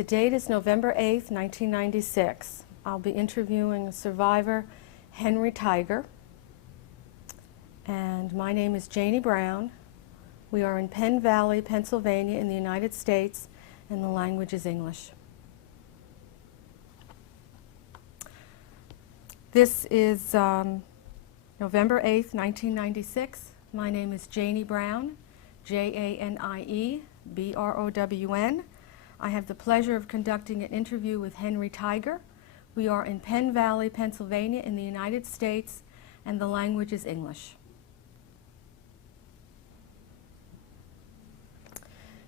The date is November 8th, 1996. I'll be interviewing a survivor, Henry Tiger. And my name is Janie Brown. We are in Penn Valley, Pennsylvania in the United States, and the language is English. This is November 8th, 1996. My name is Janie Brown, Janie Brown. I have the pleasure of conducting an interview with Henry Tiger. We are in Penn Valley, Pennsylvania in the United States, and the language is English.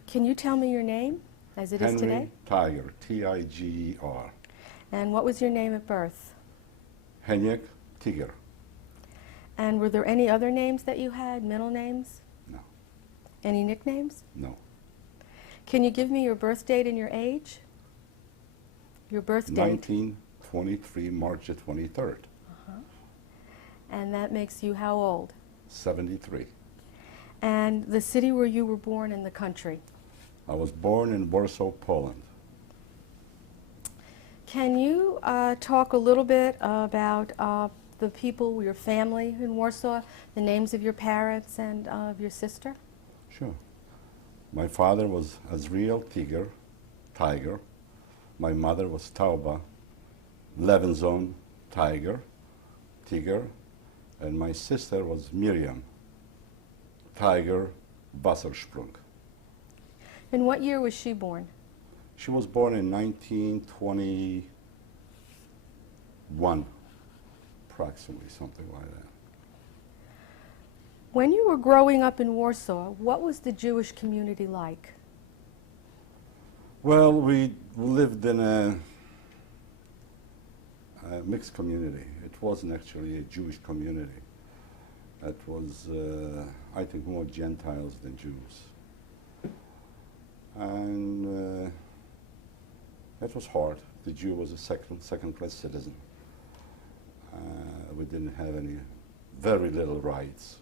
Can you tell me your name, as it is today? Henry Tiger, T-I-G-E-R. And what was your name at birth? Henryk Tiger. And were there any other names that you had, middle names? No. Any nicknames? No. Can you give me your birth date and your age? Your birth date. 1923, March the 23rd. And that makes you how old? 73. And the city where you were born in the country? I was born in Warsaw, Poland. Can you talk a little bit about the people, your family in Warsaw, the names of your parents and of your sister? Sure. My father was Azriel Tiger. My mother was Tauba Levinson Tiger, and my sister was Miriam Tiger Wassersprung. In what year was she born? She was born in 1921, approximately, something like that. When you were growing up in Warsaw, what was the Jewish community like? Well, we lived in a mixed community. It wasn't actually a Jewish community. It was, I think, more Gentiles than Jews. And that was hard. The Jew was a second-class citizen. We didn't have very little rights.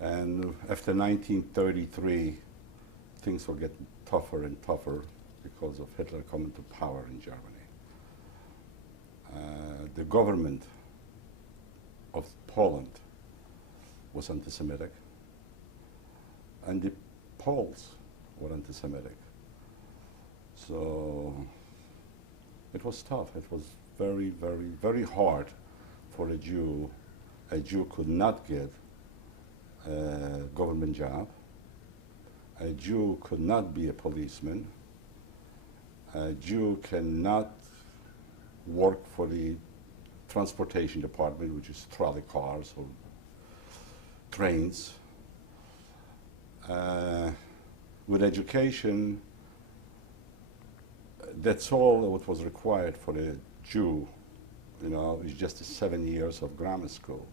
And after 1933, things were getting tougher and tougher because of Hitler coming to power in Germany. The government of Poland was anti-Semitic, and the Poles were anti-Semitic. So it was tough. It was very, very, very hard for a Jew. A Jew could not get a government job. A Jew could not be a policeman. A Jew cannot work for the transportation department, which is trolley cars or trains. With education, that's all what was required for a Jew. You know, it's just 7 years of grammar school.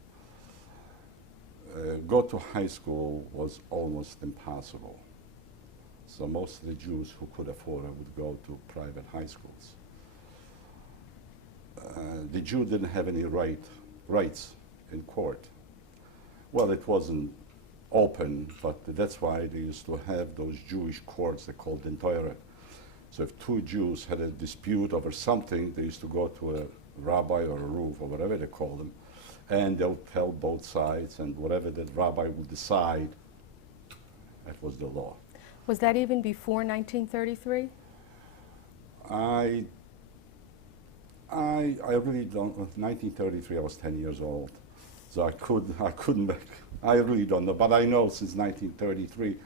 Go to high school was almost impossible. So most of the Jews who could afford it would go to private high schools. The Jew didn't have any rights in court. Well, it wasn't open, but that's why they used to have those Jewish courts they called Dentoire. So if two Jews had a dispute over something, they used to go to a rabbi or a roof or whatever they call them, and they'll tell both sides, and whatever that rabbi would decide, that was the law. Was that even before 1933? I really don't. 1933, I was 10 years old, so I really don't know. But I know since 1933,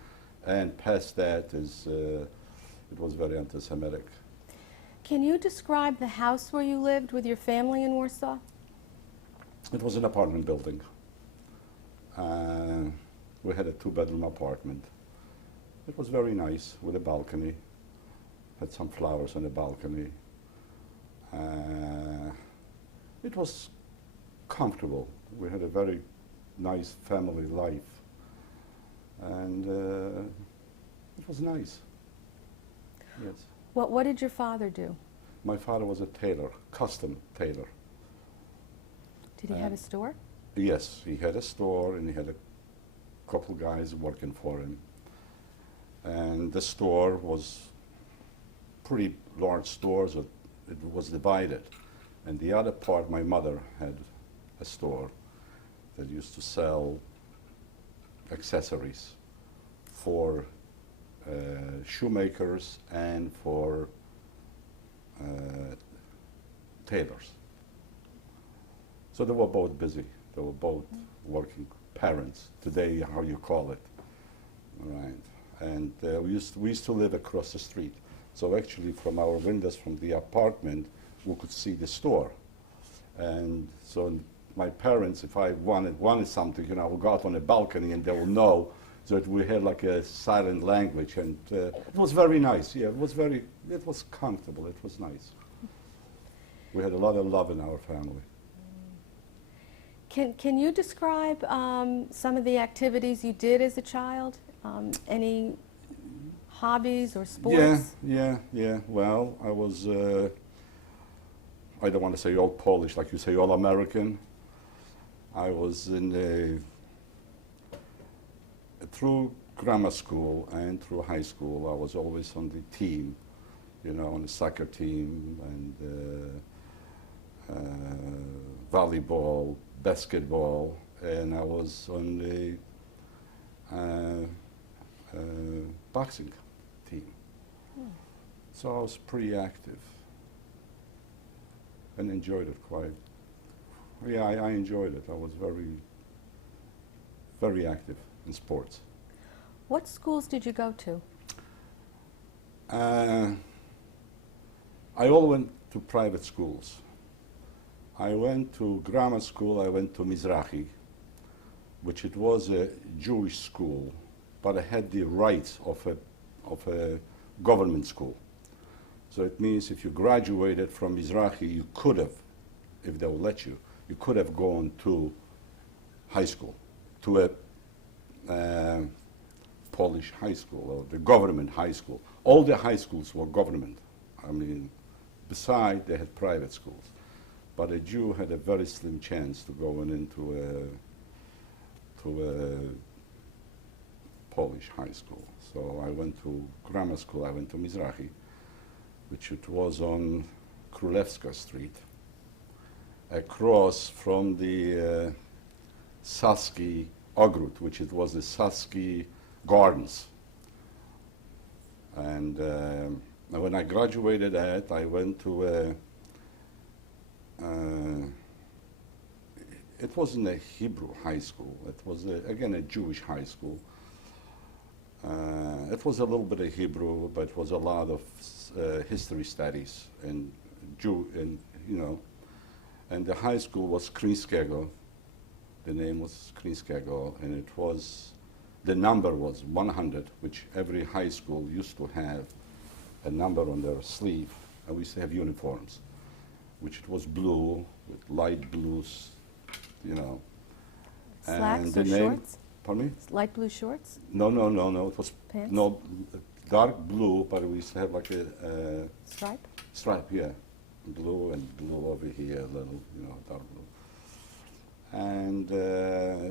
and past that it was very anti-Semitic. Can you describe the house where you lived with your family in Warsaw? It was an apartment building. We had a 2-bedroom apartment. It was very nice with a balcony. Had some flowers on the balcony. It was comfortable. We had a very nice family life. And it was nice. Yes. What did your father do? My father was a tailor, custom tailor. Did he have a store? Yes, he had a store and he had a couple guys working for him. And the store was pretty large store, so it was divided. And the other part, my mother had a store that used to sell accessories for shoemakers and for tailors. So they were both busy. They were both working parents, today how you call it. Right. And we used to live across the street. So actually from our windows from the apartment, we could see the store. And so my parents, if I wanted something, you know, I would go out on a balcony and they will know that we had like a silent language. And it was very nice. Yeah, it was comfortable. It was nice. We had a lot of love in our family. Can you describe some of the activities you did as a child? Any hobbies or sports? Yeah. Well, I was, I don't want to say all Polish, like you say, all American. I was through grammar school and through high school, I was always on the team, you know, on the soccer team and volleyball, basketball, and I was on the boxing team. So I was pretty active and enjoyed it quite. Yeah, I enjoyed it. I was very, very active in sports. What schools did you go to? I all went to private schools. I went to grammar school, I went to Mizrahi, which it was a Jewish school, but it had the rights of a government school. So it means if you graduated from Mizrahi, you could have, if they will let you, you could have gone to high school, to a Polish high school, or the government high school. All the high schools were government. I mean, besides, they had private schools. But a Jew had a very slim chance to go into a Polish high school. So I went to grammar school, I went to Mizrahi, which it was on Królewska Street, across from the Saski Ogród, which it was the Saski Gardens. And when I graduated that, I went to it wasn't a Hebrew high school. It was, again, a Jewish high school. It was a little bit of Hebrew, but it was a lot of history studies and you know. And the high school was Krinskiego. The name was Krinskiego, and it was, the number was 100, which every high school used to have a number on their sleeve, and we used to have uniforms, which it was blue with light blues, you know. Slacks and the or name, shorts? Pardon me? Light blue shorts? No. It was Pants? no dark blue, but we used to have like a Stripe? stripe, yeah, blue and blue over here, a little, you know, dark blue. And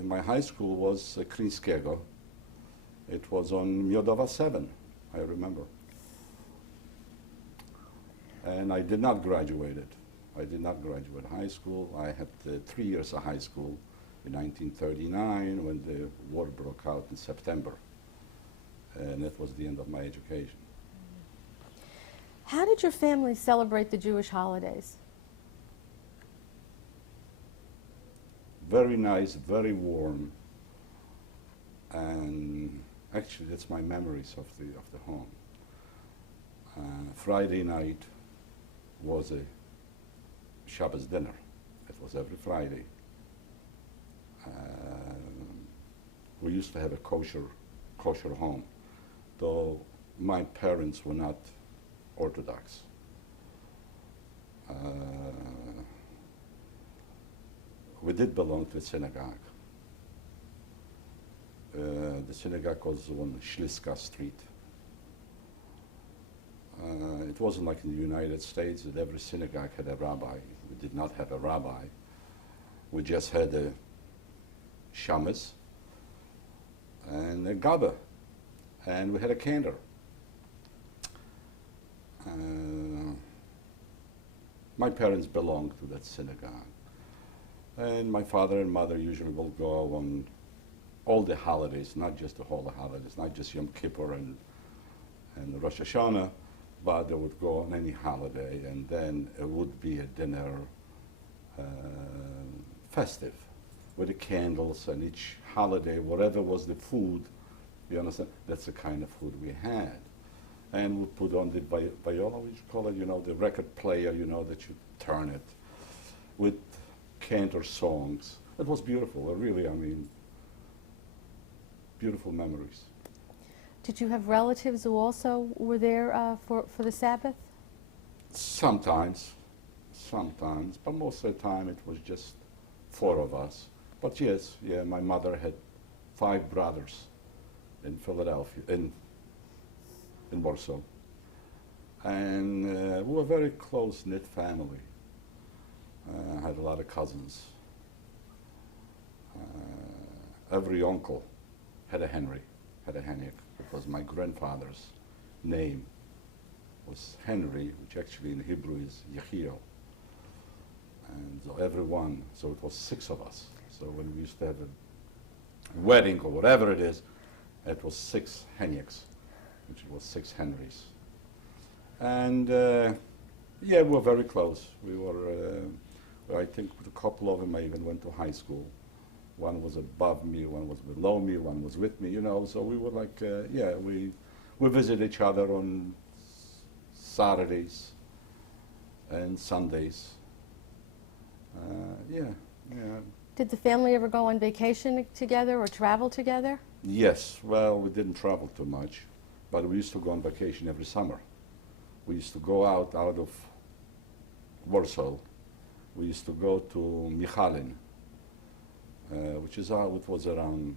my high school was Krinskiego. It was on Miodowa 7, I remember. And I did not graduate it. I did not graduate high school. I had 3 years of high school in 1939 when the war broke out in September. And that was the end of my education. How did your family celebrate the Jewish holidays? Very nice, very warm. And actually, that's my memories of the home. Friday night was a Shabbos dinner. It was every Friday. We used to have a kosher home, though my parents were not Orthodox. We did belong to a synagogue. The synagogue was on Śliska Street. It wasn't like in the United States that every synagogue had a rabbi. We did not have a rabbi. We just had a shamus and a gabba. and we had a candor. My parents belonged to that synagogue, and my father and mother usually will go on all the holidays, not just the holy holidays, not just Yom Kippur and Rosh Hashanah, but they would go on any holiday, and then it would be a dinner festive with the candles, and each holiday, whatever was the food, you understand, that's the kind of food we had. And we put on the viola, we call it, you know, the record player, you know, that you turn it with cantor songs. It was beautiful, really, I mean, beautiful memories. Did you have relatives who also were there for the Sabbath? Sometimes, but most of the time it was just 4 of us. But yes, yeah, my mother had 5 brothers in Philadelphia, in Warsaw. And we were a very close-knit family. I had a lot of cousins. Every uncle had a Henry, had a Henrik, because my grandfather's name was Henry, which actually in Hebrew is Yechiel. And so everyone, so it was 6 of us. So when we used to have a wedding or whatever it is, it was 6 Henriks, which was 6 Henrys. And yeah, we were very close. We were, I think with a couple of them I even went to high school. One was above me, one was below me, one was with me, you know, so we were like, yeah, we visit each other on Saturdays and Sundays. Yeah. Did the family ever go on vacation together or travel together? Yes, well, we didn't travel too much, but we used to go on vacation every summer. We used to go out of Warsaw. We used to go to Michalin, which is out, it was around,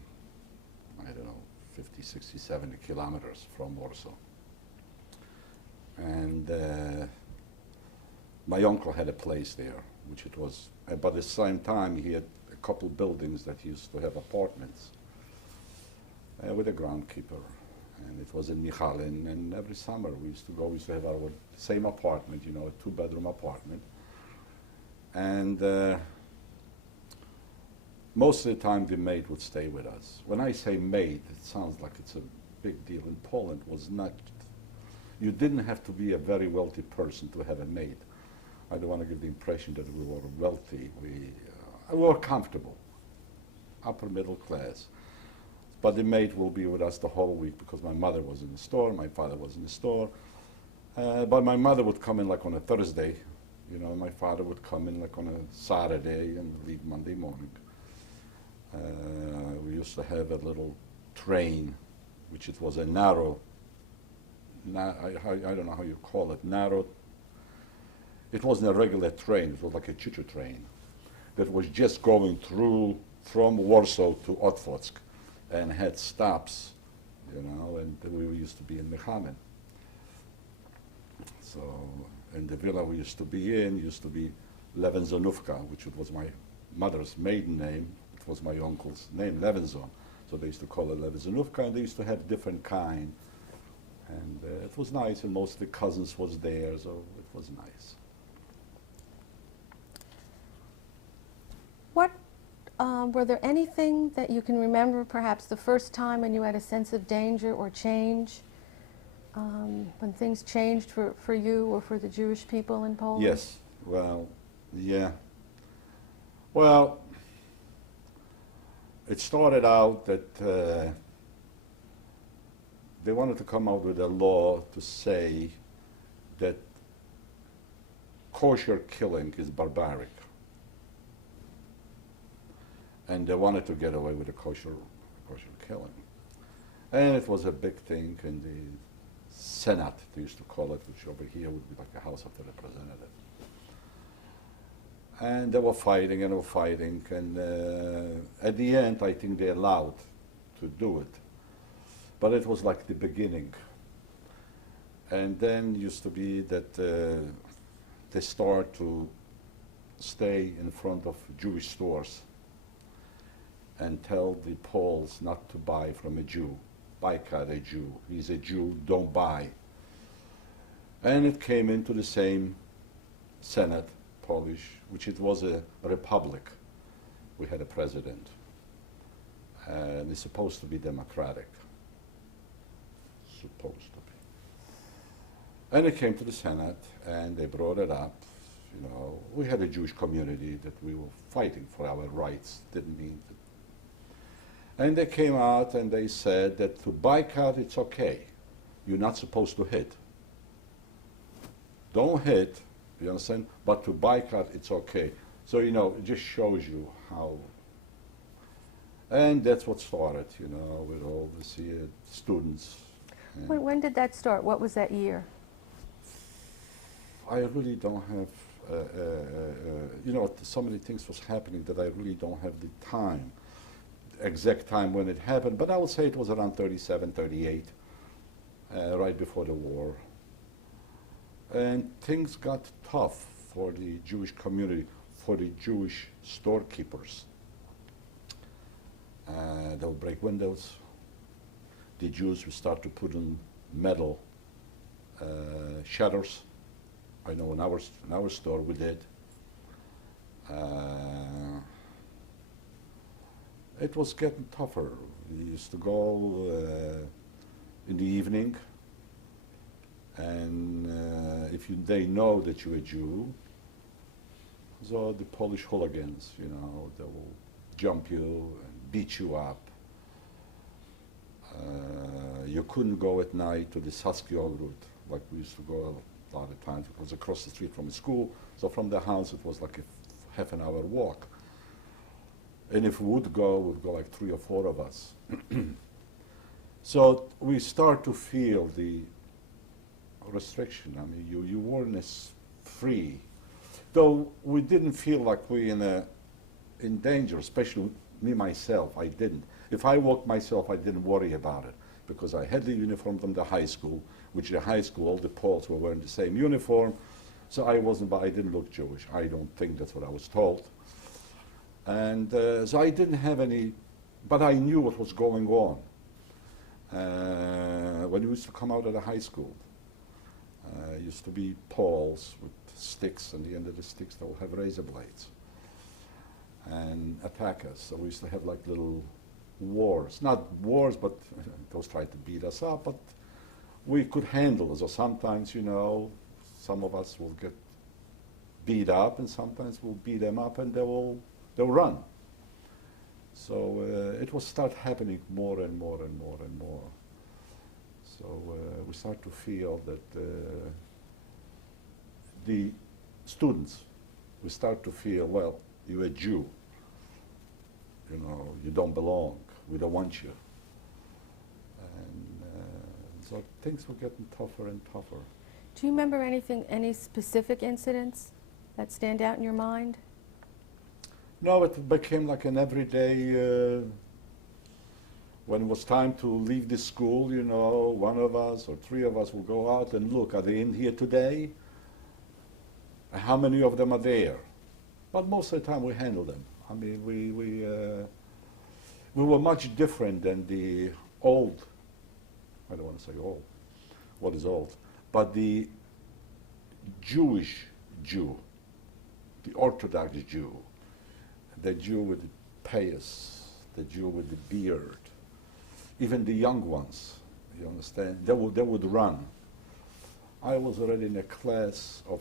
I don't know, 50, 60, 70 kilometers from Warsaw. And my uncle had a place there, which it was, but at the same time he had a couple buildings that he used to have apartments with a groundkeeper. And it was in Michalin, and every summer we used to go, we used to have our same apartment, you know, a 2-bedroom apartment. And most of the time the maid would stay with us. When I say maid, it sounds like it's a big deal. In Poland, it was not, you didn't have to be a very wealthy person to have a maid. I don't want to give the impression that we were wealthy. We were comfortable, upper middle class. But the maid will be with us the whole week because my mother was in the store, my father was in the store. But my mother would come in like on a Thursday, you know, my father would come in like on a Saturday and leave Monday morning. We used to have a little train, which it was a narrow, I don't know how you call it, narrow. It wasn't a regular train, it was like a choo-choo train that was just going through from Warsaw to Otwock and had stops, you know, and we used to be in Michalin. So, and the villa we used to be in used to be Lewenzonówka, which was my mother's maiden name. It was my uncle's name, Lewenzon. So they used to call it Lewenzonówka, and they used to have different kind. And it was nice, and most of the cousins was there, so it was nice. What, were there anything that you can remember, perhaps the first time when you had a sense of danger or change, when things changed for you or for the Jewish people in Poland? Yes, well, yeah. Well, it started out that they wanted to come out with a law to say that kosher killing is barbaric. And they wanted to get away with the kosher killing. And it was a big thing in the Senate, they used to call it, which over here would be like the House of the Representatives. And they were fighting and they were fighting, and at the end I think they allowed to do it. But it was like the beginning. And then used to be that they start to stay in front of Jewish stores and tell the Poles not to buy from a Jew. boycott a Jew. He's a Jew, don't buy. And it came into the same Senate, Polish, which it was a republic. We had a president. And it's supposed to be democratic. Supposed to be. And it came to the Senate, and they brought it up. You know, we had a Jewish community that we were fighting for our rights. Didn't mean to. And they came out and they said that to boycott, it's okay. You're not supposed to hit. Don't hit, you understand? But to boycott, it's okay. So, you know, it just shows you how. And that's what started, you know, with all the students. When did that start? What was that year? I really don't have, you know, so many things was happening that I really don't have the time, exact time when it happened, but I would say it was around 37, 38, right before the war. And things got tough for the Jewish community, for the Jewish storekeepers. They'll break windows. The Jews would start to put in metal shutters. I know in our store we did. It was getting tougher. We used to go in the evening, and if they know that you're a Jew, so the Polish hooligans, you know, they will jump you and beat you up. You couldn't go at night to the Saskiol route, like we used to go a lot of times. It was across the street from the school, so from the house it was like a half an hour walk. And if we would go like 3 or 4 of us. So we start to feel the restriction. I mean, you weren't as free. Though we didn't feel like we in danger, especially me myself, I didn't. If I walked myself, I didn't worry about it because I had the uniform from the high school, which the high school, all the Poles were wearing the same uniform. So I didn't look Jewish. I don't think that's what I was told. And so I didn't have any, but I knew what was going on. When we used to come out of the high school, used to be poles with sticks, and the end of the sticks they'll have razor blades and attack us. So we used to have like little wars, not wars, but those tried to beat us up, but we could handle it. So sometimes, you know, some of us will get beat up, and sometimes we'll beat them up, and they'll run. So it will start happening more and more and more and more. So we start to feel that the students, we start to feel, well, you're a Jew. You know, you don't belong. We don't want you. And so things were getting tougher and tougher. Do you remember any specific incidents that stand out in your mind? No, it became like an everyday, when it was time to leave the school, you know, 1 of us or 3 of us will go out and look, are they in here today? How many of them are there? But most of the time we handle them. I mean, we were much different than the old, I don't want to say old, what is old, but the Jewish Jew, the Orthodox Jew, the Jew with the payas, the Jew with the beard, even the young ones, you understand, they would run. I was already in a class of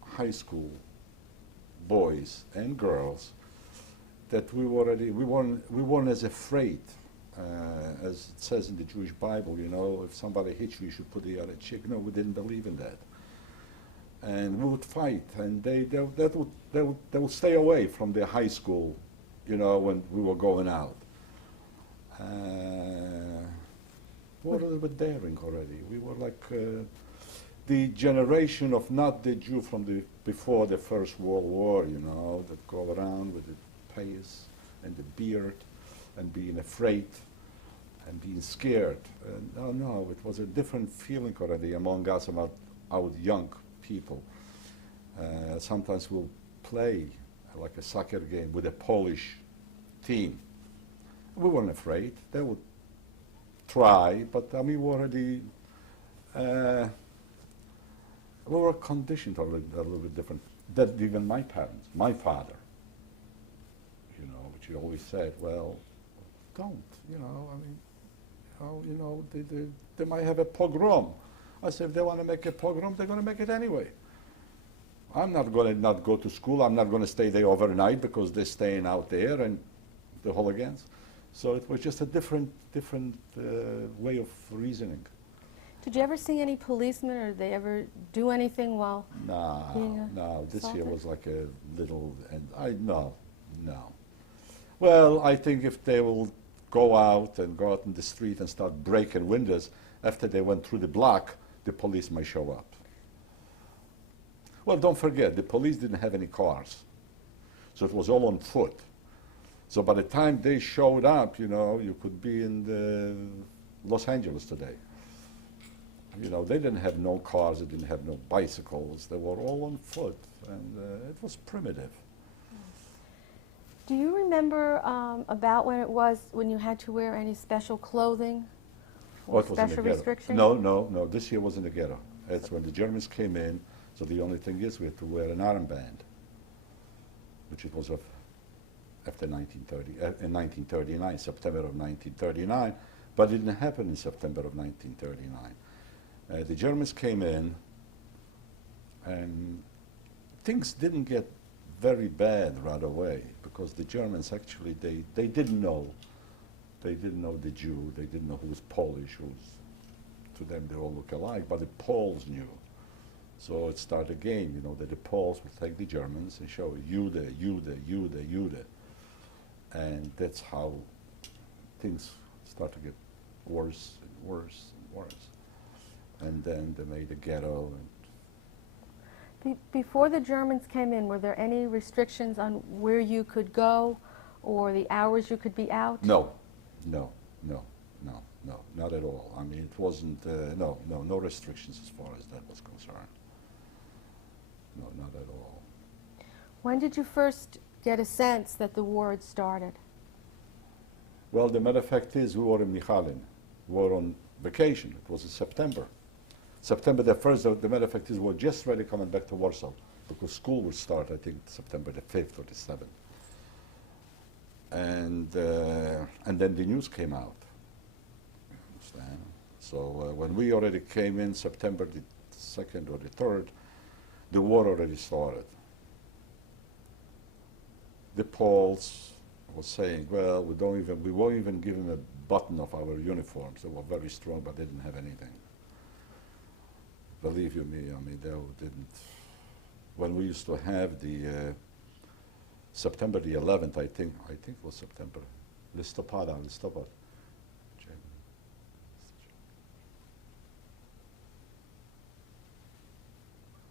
high school boys and girls that we weren't as afraid, as it says in the Jewish Bible, you know, if somebody hits you, you should put the other cheek. No, we didn't believe in that. And we would fight, and they would stay away from the high school, you know, when we were going out. We were a little bit daring already. We were like the generation of not the Jew from before the First World War, you know, that go around with the payas and the beard and being afraid and being scared. No, it was a different feeling already among us, about our young people. Sometimes we'll play like a soccer game with a Polish team. We weren't afraid. They would try, but I mean, uh, we were conditioned a little bit different. That even my parents, my father, you know, which he always said, well, don't, you know, I mean, they might have a pogrom. I said, if they want to make a pogrom, they're going to make it anyway. I'm not going to not go to school. I'm not going to stay there overnight because they're staying out there and the hooligans. So it was just a different way of reasoning. Did you ever see any policemen, or did they ever do anything while being No. This year assaulted? was like a little, no. Well, I think if they will go out in the street and start breaking windows after they went through the block, the police might show up. Well, don't forget, the police didn't have any cars, so it was all on foot. So by the time they showed up, you know, you could be in Los Angeles today. You know, they didn't have no cars, they didn't have no bicycles, they were all on foot, and it was primitive. Do you remember about when it was when you had to wear any special clothing? Oh, it was in the Special ghetto. restrictions? No, this year was in the ghetto. It's when the Germans came in, so the only thing is we had to wear an armband, which it was after 1930, in 1939, September of 1939, but it didn't happen in September of 1939. The Germans came in, and things didn't get very bad right away, because the Germans actually, they didn't know. They didn't know the Jew, they didn't know who was Polish, to them they all look alike, but the Poles knew. So it started a game, you know, that the Poles would take the Germans and show Jude, Jude, Jude, Jude. And that's how things start to get worse and worse and worse. And then they made a ghetto. Before the Germans came in, were there any restrictions on where you could go or the hours you could be out? No, not at all. I mean, it wasn't, no restrictions as far as that was concerned. No, not at all. When did you first get a sense that the war had started? Well, the matter of fact is, we were in Michalin. We were on vacation. It was in September. September the 1st, the matter of fact is, we were just ready coming back to Warsaw, because school would start, I think, September the 5th or the 7th. And then the news came out. You understand? So when we already came in September the 2nd or the 3rd, the war already started. The Poles were saying, well, we won't even give them a button of our uniforms. They were very strong, but they didn't have anything. Believe you me, I mean, they didn't. When we used to have the September the 11th, I think it was September, listopad.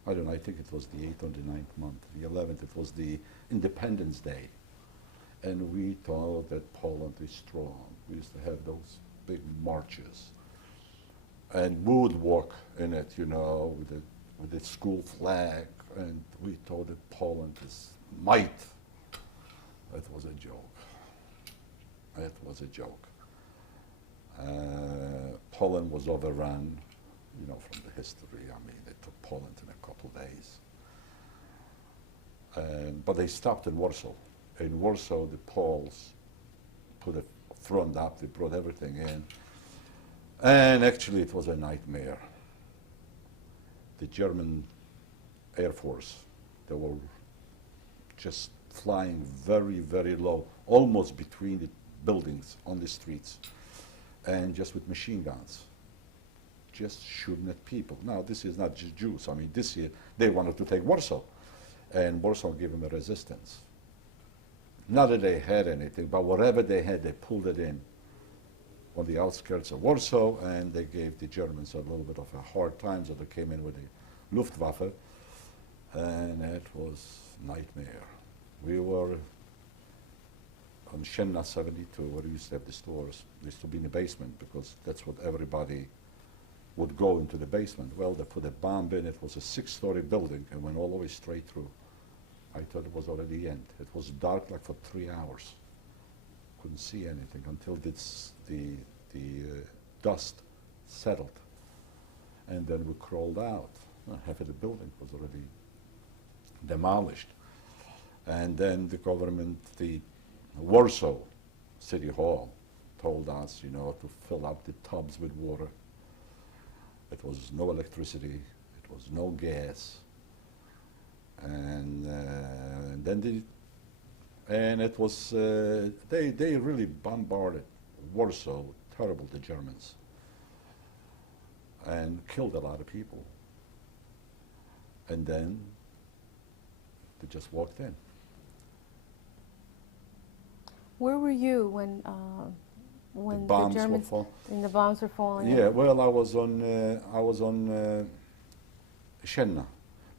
I don't know, I think it was the 8th or the 9th month. The 11th, it was the Independence Day. And we thought that Poland is strong. We used to have those big marches. And we would walk in it, you know, with the school flag. And we thought that Poland is might. It was a joke. It was a joke. Poland was overrun, you know, from the history. I mean, they took Poland in a couple of days. But they stopped in Warsaw. In Warsaw, the Poles put a front up, they brought everything in. And actually, it was a nightmare. The German Air Force, they were just flying very, very low, almost between the buildings on the streets, and just with machine guns, just shooting at people. Now, this is not just Jews. I mean, this year, they wanted to take Warsaw, and Warsaw gave them a resistance. Not that they had anything, but whatever they had, they pulled it in on the outskirts of Warsaw, and they gave the Germans a little bit of a hard time, so they came in with the Luftwaffe, and it was nightmare. We were on Sienna 72, where we used to have the stores. They used to be in the basement, because that's what everybody would go into the basement. Well, they put a bomb in. It was a 6-story building and went all the way straight through. I thought it was already the end. It was dark like for 3 hours. Couldn't see anything until the dust settled. And then we crawled out. Half of the building was already demolished. And then the government, the Warsaw City Hall, told us, to fill up the tubs with water. It was no electricity, it was no gas, and it was they really bombarded Warsaw, terrible, the Germans, and killed a lot of people. And then they just walked in. Where were you when The bombs were Germans and the bombs were falling? Yeah, well, I was on Sienna,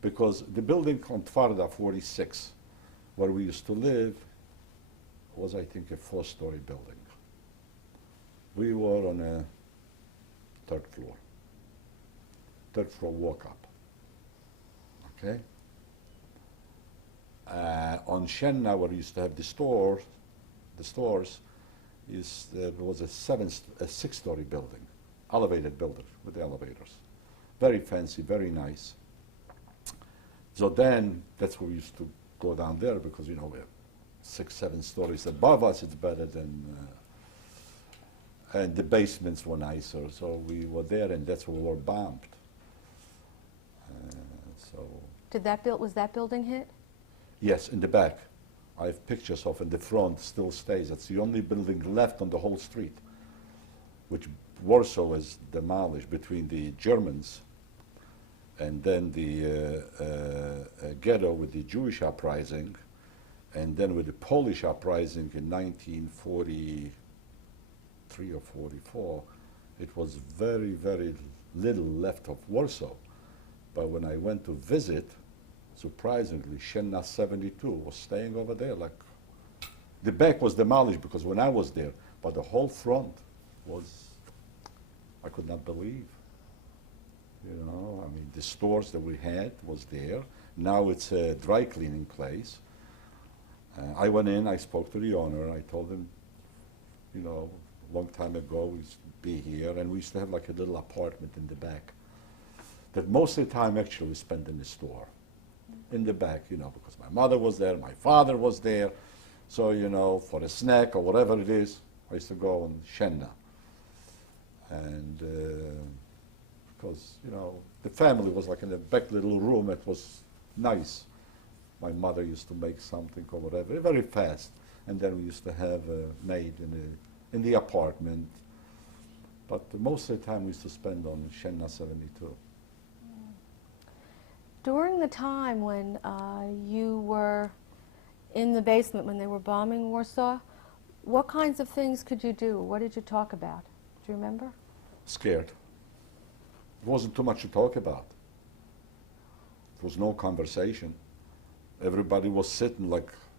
because the building on Twarda 46, where we used to live, was, I think, a 4-story building. We were on a third floor walk-up. Okay. On Sienna, where we used to have the stores, was a 6-story building, elevated building with elevators. Very fancy, very nice. So then that's where we used to go down there, because we're 6, 7 stories above us. It's better than, and the basements were nicer. So we were there, and that's where we were bombed. Was that building hit? Yes, in the back. I have pictures of, in the front still stays. It's the only building left on the whole street, which Warsaw was demolished between the Germans and then the ghetto with the Jewish uprising, and then with the Polish uprising in 1943 or 44. It was very, very little left of Warsaw. But when I went to visit, surprisingly, Sienna 72 was staying over there. Like, the back was demolished because when I was there, but the whole front was, I could not believe. The stores that we had was there. Now it's a dry cleaning place. I went in, I spoke to the owner, I told him, a long time ago we used to be here, and we used to have like a little apartment in the back that most of the time actually we spent in the store. In the back, because my mother was there, my father was there. So, for a snack or whatever it is, I used to go on Sienna. And because, the family was like in the back little room, it was nice. My mother used to make something or whatever, very fast. And then we used to have a maid in the apartment. But most of the time we used to spend on Sienna 72. During the time when you were in the basement when they were bombing Warsaw, what kinds of things could you do? What did you talk about? Do you remember? Scared. It wasn't too much to talk about. There was no conversation. Everybody was sitting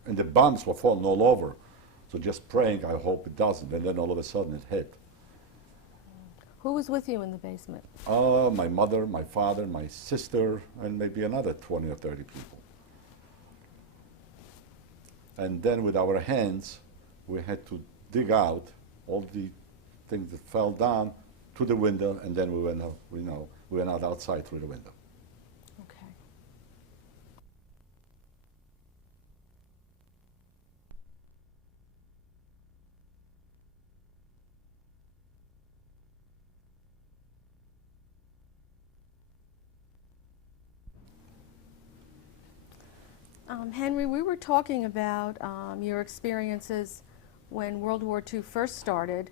and the bombs were falling all over. So just praying, I hope it doesn't. And then all of a sudden it hit. Who was with you in the basement? My mother, my father, my sister, and maybe another 20 or 30 people. And then with our hands, we had to dig out all the things that fell down to the window, and then we went out, we went out outside through the window. Okay. Henry, we were talking about your experiences when World War II first started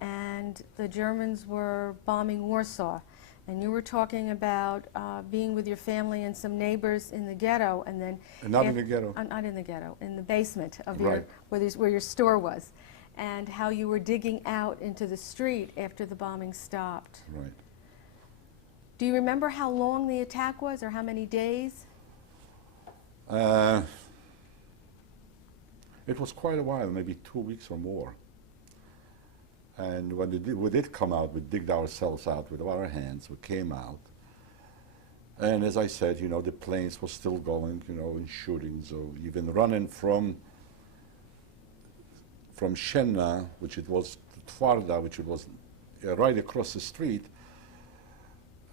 and the Germans were bombing Warsaw. And you were talking about being with your family and some neighbors in the ghetto, and then Not in the ghetto. Not in the ghetto, in the basement of Right. where your store was, and how you were digging out into the street after the bombing stopped. Right. Do you remember how long the attack was, or how many days? It was quite a while, maybe 2 weeks or more. And when we did come out, we digged ourselves out with our hands, we came out. And as I said, the planes were still going, in shootings, or even running from Sienna, which it was to Twarda, which it was right across the street,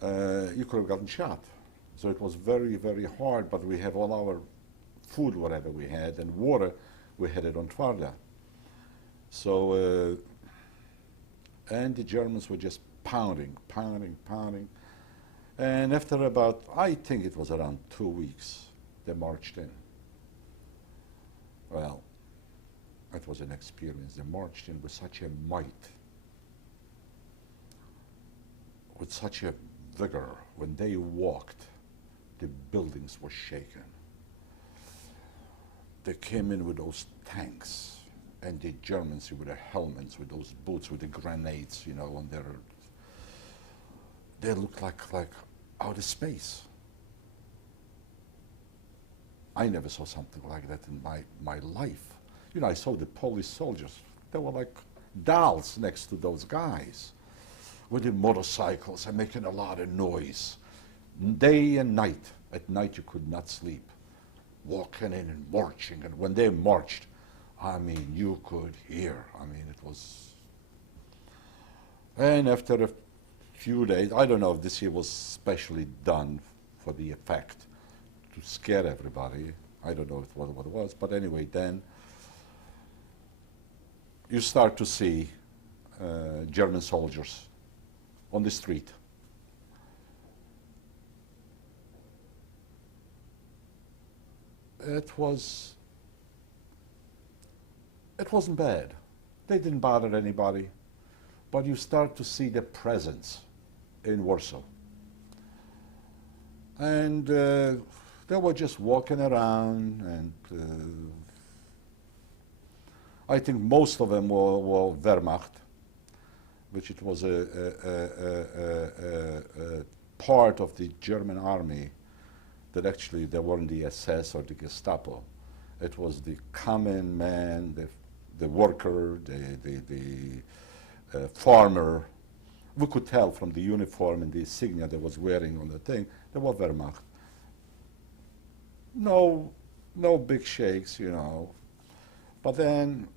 you could have gotten shot. So it was very, very hard, but we have all our food, whatever we had, and water, we had it on Tvarda. So, and the Germans were just pounding, pounding, pounding. And after about, I think it was around 2 weeks, they marched in. Well, it was an experience. They marched in with such a might, with such a vigor. When they walked, the buildings were shaken. They came in with those tanks, and the Germans with their helmets, with those boots, with the grenades, you know, on their. They looked like outer space. I never saw something like that in my life. You know, I saw the Polish soldiers. They were like dolls next to those guys with the motorcycles and making a lot of noise. Day and night. At night you could not sleep. Walking in and marching. And when they marched, I mean, you could hear. I mean, it was. And after a few days, I don't know if this year was specially done for the effect to scare everybody. I don't know what it was, but anyway, then you start to see German soldiers on the street. It wasn't bad. They didn't bother anybody, but you start to see the presence in Warsaw. And they were just walking around, and I think most of them were Wehrmacht, which it was a part of the German army that actually they weren't the SS or the Gestapo. It was the common man, the worker, the farmer. We could tell from the uniform and the insignia they was wearing on the thing, they were Wehrmacht. No big shakes, you know. But then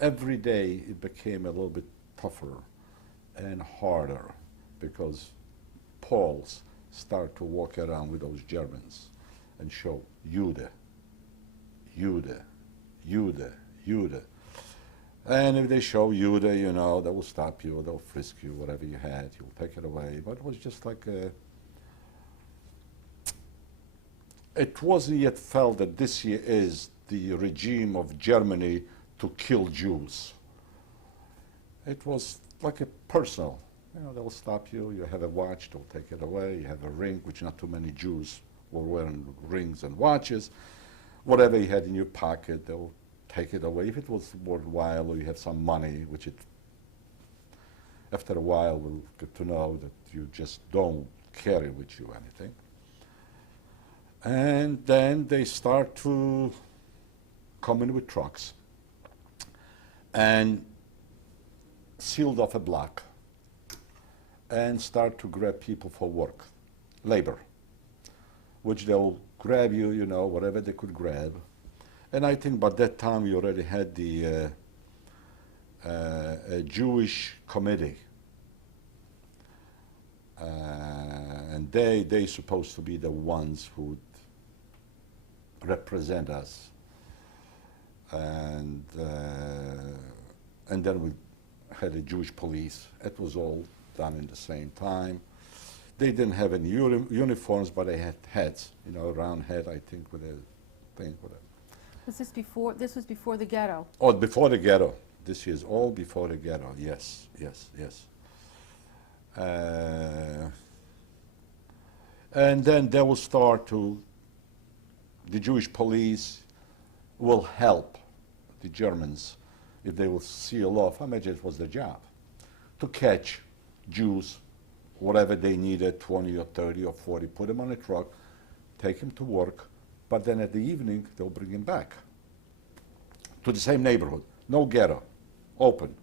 every day it became a little bit tougher and harder because Poles start to walk around with those Germans and show Jude, Jude, Jude, Jude. And if they show Jude, you know, they will stop you, they'll frisk you, whatever you had, you'll take it away. But it was just like it wasn't yet felt that this year is the regime of Germany to kill Jews. It was like a personal. You know, they'll stop you, you have a watch, they'll take it away, you have a ring, which not too many Jews were wearing rings and watches. Whatever you had in your pocket, they'll take it away. If it was worthwhile or you have some money, which it, after a while we'll get to know that you just don't carry with you anything. And then they start to come in with trucks and sealed off a block and start to grab people for work, labor, which they'll grab you, you know, whatever they could grab. And I think by that time we already had the a Jewish committee. And they supposed to be the ones who would represent us. And then we had a Jewish police. It was all done in the same time. They didn't have any uniforms, but they had hats, you know, a round hat, I think, with a thing. Was this before? This was before the ghetto. Oh, before the ghetto. This is all before the ghetto. Yes, yes, yes. And then they will start to. The Jewish police will help the Germans if they will seal off. I imagine it was their job to catch Jews, whatever they needed, 20 or 30 or 40, put them on a truck, take him to work, but then at the evening they'll bring him back to the same neighborhood, no ghetto, open.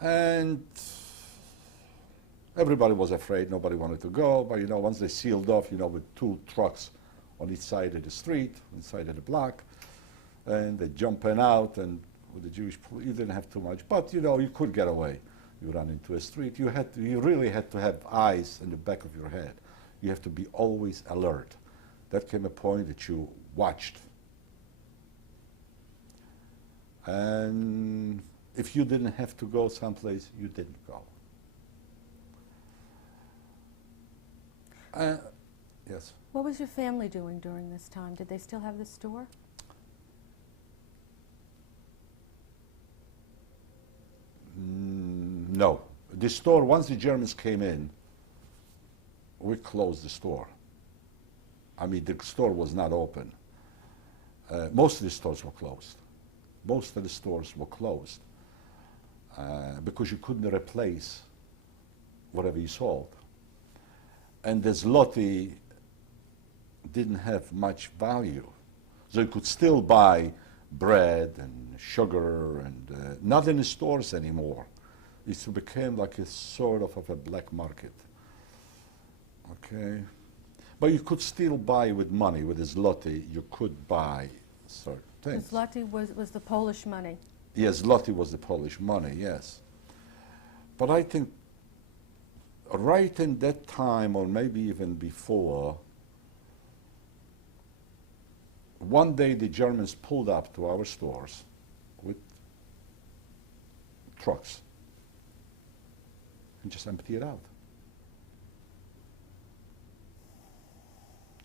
And everybody was afraid, nobody wanted to go, but you know, once they sealed off, you know, with 2 trucks on each side of the street, inside of the block, and they jumping out, and with the Jewish police. You didn't have too much, but you could get away. You run into a street. You really had to have eyes in the back of your head. You have to be always alert. That came a point that you watched. And if you didn't have to go someplace, you didn't go. Yes. What was your family doing during this time? Did they still have the store? No. The store, once the Germans came in, we closed the store. I mean, the store was not open. Most of the stores were closed. Most of the stores were closed because you couldn't replace whatever you sold. And the zloty didn't have much value. So you could still buy bread and sugar and not in the stores anymore. It became like a sort of a black market. Okay? But you could still buy with money, with the zloty, you could buy certain things. The zloty was the Polish money. Yes, zloty was the Polish money, yes. But I think right in that time, or maybe even before, one day the Germans pulled up to our stores with trucks and just empty it out.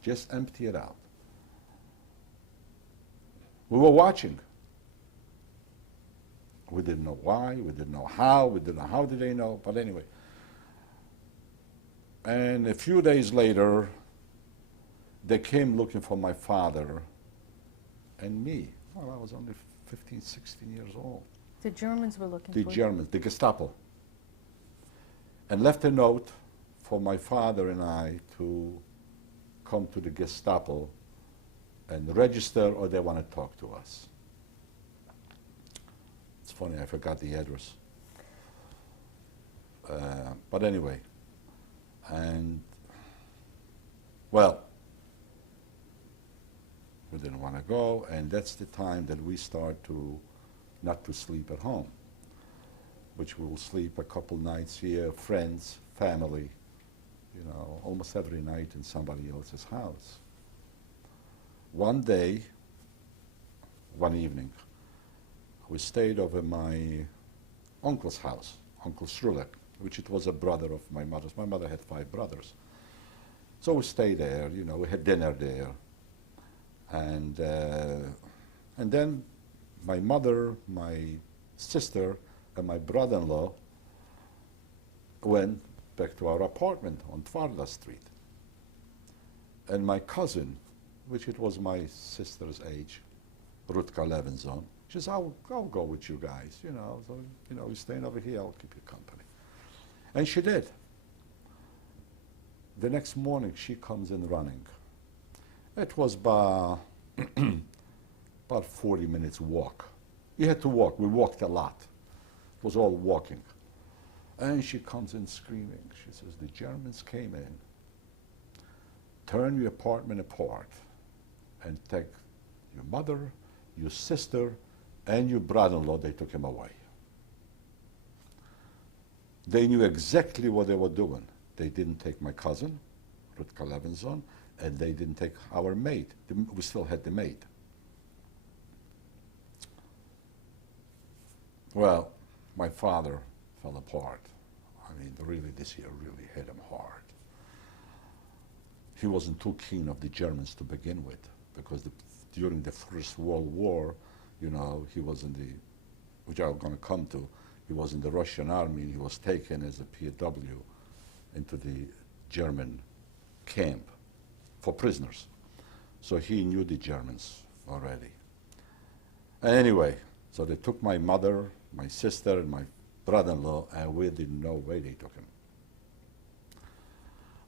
Just empty it out. We were watching. We didn't know why, we didn't know how, we didn't know how did they know, but anyway. And a few days later, they came looking for my father and me. Well, I was only 15, 16 years old. The Germans were looking The for you. Germans, the Gestapo. And left a note for my father and I to come to the Gestapo and register, or they want to talk to us. It's funny, I forgot the address. But anyway, and well, we didn't want to go, and that's the time that we start to not to sleep at home, which we will sleep a couple nights here, friends, family, almost every night in somebody else's house. One day, one evening, we stayed over my uncle's house, Uncle Srulek, which it was a brother of my mother's. My mother had 5 brothers. So we stayed there, we had dinner there. And then my mother, my sister, and my brother-in-law went back to our apartment on Tvarda Street. And my cousin, which it was my sister's age, Rutka Levinson, she says, I'll go with you guys, so, you're staying over here, I'll keep you company. And she did. The next morning, she comes in running. It was about 40 minutes walk. You had to walk. We walked a lot. It was all walking. And she comes in screaming. She says, the Germans came in, turned your apartment apart, and take your mother, your sister, and your brother-in-law. They took him away. They knew exactly what they were doing. They didn't take my cousin, Rutka Levinson, and they didn't take our maid. We still had the maid. Well, my father fell apart. I mean, really, this year really hit him hard. He wasn't too keen of the Germans to begin with, because during the First World War, he was in the, which I'm going to come to, he was in the Russian army, and he was taken as a POW into the German camp for prisoners. So he knew the Germans already. Anyway, so they took my mother, my sister, and my brother-in-law, and we didn't know where they took him.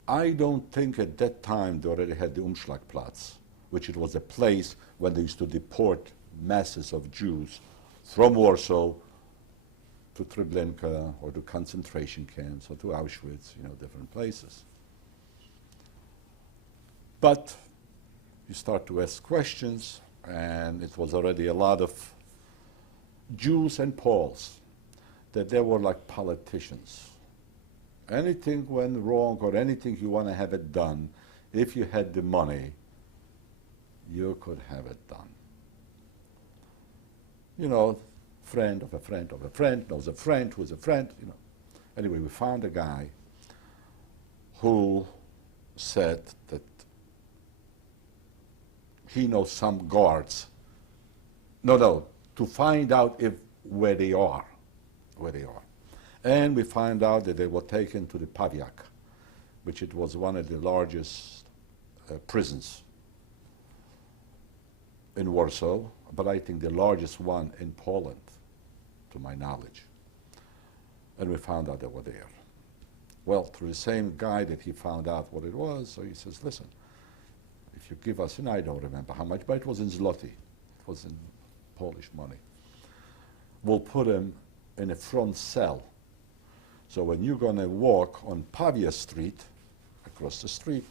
I don't think at that time they already had the Umschlagplatz, which it was a place when they used to deport masses of Jews from Warsaw to Treblinka or to concentration camps or to Auschwitz, different places. But you start to ask questions, and it was already a lot of Jews and Poles, that they were like politicians. Anything went wrong or anything you want to have it done, if you had the money, you could have it done. You know, friend of a friend of a friend knows a friend who's a friend, you know. Anyway, we found a guy who said that he knows some guards. No, to find out where they are. And we found out that they were taken to the Pawiak, which it was one of the largest prisons in Warsaw, but I think the largest one in Poland, to my knowledge. And we found out they were there. Well, through the same guy that he found out what it was, so he says, listen, if you give us, and I don't remember how much, but it was in zloty, it was in Polish money, we'll put him in a front cell. So when you're going to walk on Pavia Street, across the street,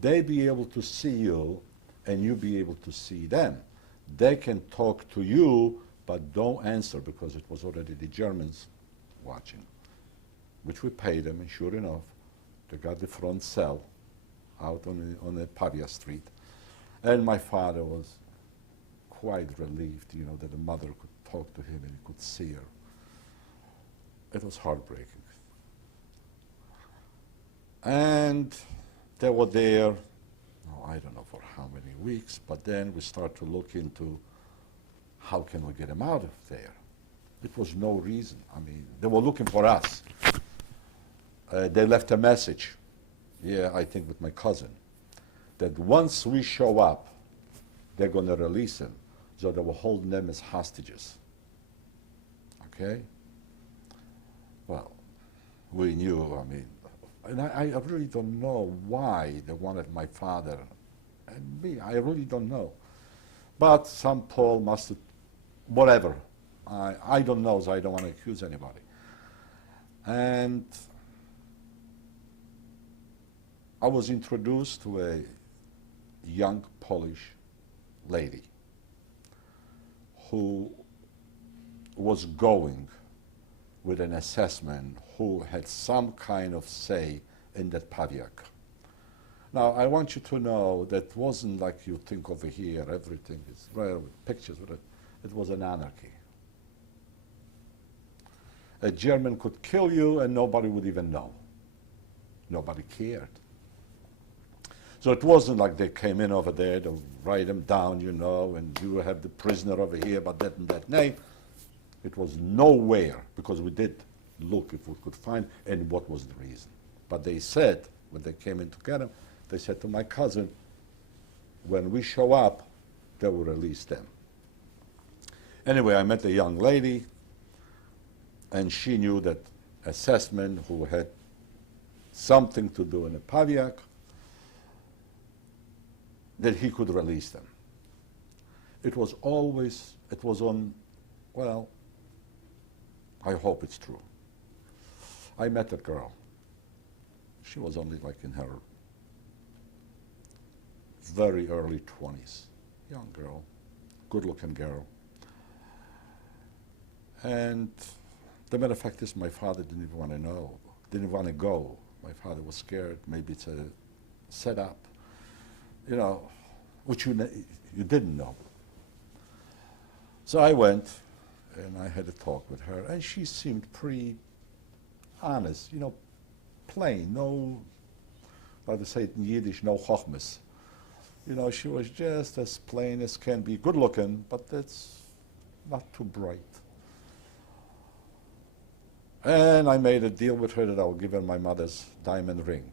they be able to see you and you be able to see them. They can talk to you, but don't answer because it was already the Germans watching, which we paid them, and sure enough, they got the front cell out on the Pavia Street. And my father was quite relieved, you know, that the mother could talk to him and he could see her. It was heartbreaking. And they were there, I don't know for how many weeks, but then we start to look into how can we get them out of there. It was no reason. I mean, they were looking for us. They left a message, I think with my cousin, that once we show up, they're going to release them. So they were holding them as hostages. Okay? Well, we knew, I mean, and I really don't know why they wanted my father and me. I really don't know. But some Paul must have, whatever. I don't know, so I don't want to accuse anybody. And I was introduced to a young Polish lady who was going with an assessment who had some kind of say in that Pawiak. Now, I want you to know that wasn't like you think over here, everything is rare with pictures with it. It was an anarchy. A German could kill you and nobody would even know. Nobody cared. So it wasn't like they came in over there to write them down, you know, and you have the prisoner over here by that and that name. It was nowhere, because we did look if we could find, and what was the reason. But they said, when they came in to get him, they said to my cousin, when we show up, they will release them. Anyway, I met a young lady, and she knew that assessment who had something to do in a Pawiak, that he could release them. It was always, it was on, well, I hope it's true. I met a girl. She was only like in her very early 20s. Young girl, good-looking girl. And the matter of fact is my father didn't even want to know, didn't want to go. My father was scared, maybe it's a setup, you know, which you didn't know. So I went, and I had a talk with her, and she seemed pretty honest, you know, plain, no, like they say it in Yiddish, no chochmes. You know, she was just as plain as can be, good looking, but that's not too bright. And I made a deal with her that I would give her my mother's diamond ring.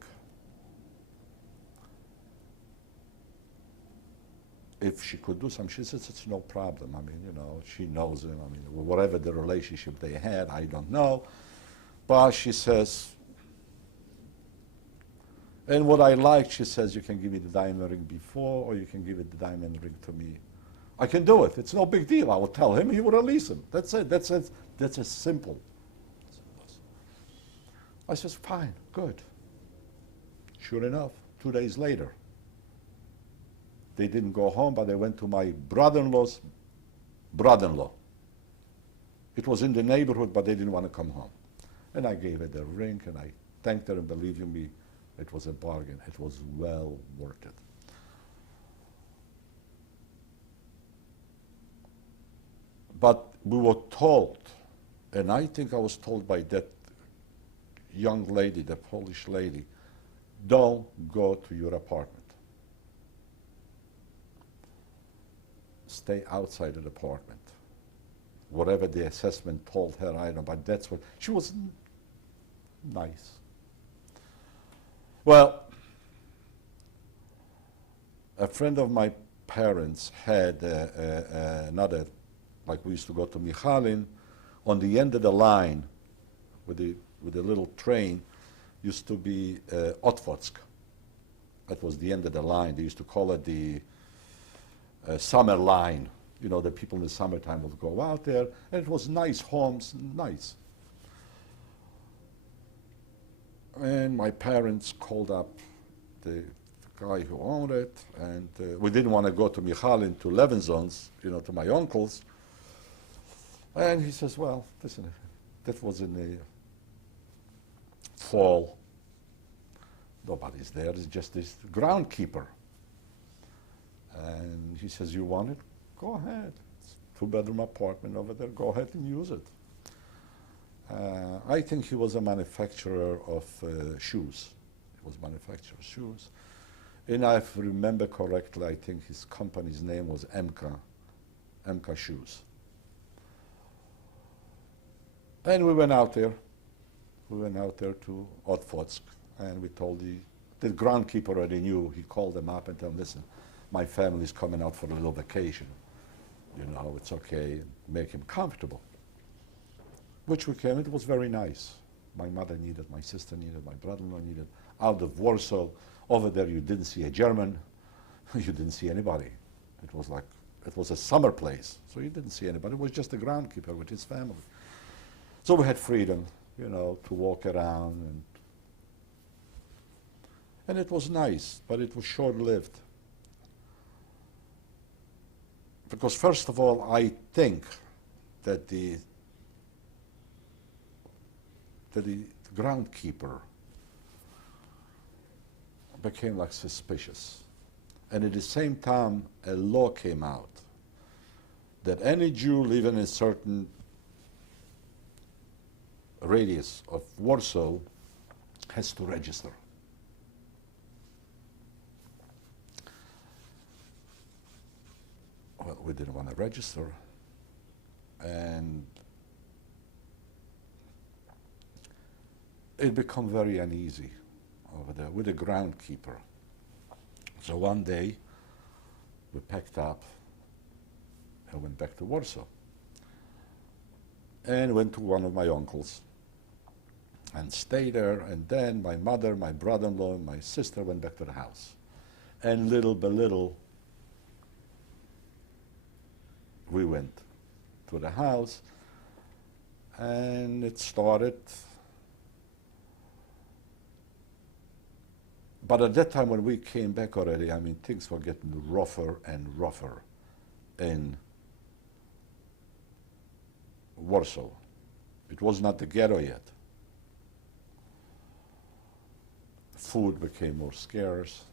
If she could do something, she says it's no problem. I mean, you know, she knows him. I mean, whatever the relationship they had, I don't know. But she says, and what I liked, she says, you can give me the diamond ring before, or you can give it the diamond ring to me. I can do it. It's no big deal. I will tell him, he will release him. That's it. That's as simple. I says, fine, good. Sure enough, 2 days later, they didn't go home, but they went to my brother-in-law's brother-in-law. It was in the neighborhood, but they didn't want to come home. And I gave her the ring, and I thanked her, and believe you me, it was a bargain. It was well worth it. But we were told, and I think I was told by that young lady, the Polish lady, don't go to your apartment. Stay outside of the apartment. Whatever the assessment told her, I don't know, but that's what, she was nice. Well, a friend of my parents had another, like we used to go to Michalin, on the end of the line with the little train used to be Otwock. That was the end of the line. They used to call it the summer line. You know, the people in the summertime would go out there, and it was nice homes, nice. And my parents called up the guy who owned it, and we didn't want to go to Michalin, to Levenson's, you know, to my uncle's. And he says, well, listen, that was in the fall. Nobody's there, it's just this groundkeeper. And he says, you want it? Go ahead. It's a two-bedroom apartment over there. Go ahead and use it. I think he was a manufacturer of shoes. He was manufacturer of shoes. And if I remember correctly, I think his company's name was MK Shoes. And we went out there. We went out there to Otwock, and we told the groundkeeper already knew. He called them up and told them, listen, my family's coming out for a little vacation. You know, it's okay, make him comfortable. Which we came, it was very nice. My mother needed, my sister needed, my brother-in-law needed. Out of Warsaw, over there you didn't see a German, you didn't see anybody. It was like, it was a summer place, so you didn't see anybody. It was just a groundkeeper with his family. So we had freedom, you know, to walk around, and it was nice, but it was short-lived. Because first of all, I think that the groundkeeper became like suspicious. And at the same time, a law came out that any Jew living in a certain radius of Warsaw has to register. Well, we didn't want to register, and it became very uneasy over there with the groundkeeper. So one day, we packed up and went back to Warsaw, and went to one of my uncles and stayed there, and then my mother, my brother-in-law, and my sister went back to the house. And little by little, we went to the house, and it started. But at that time when we came back already, I mean, things were getting rougher and rougher in Warsaw. It was not the ghetto yet. Food became more scarce.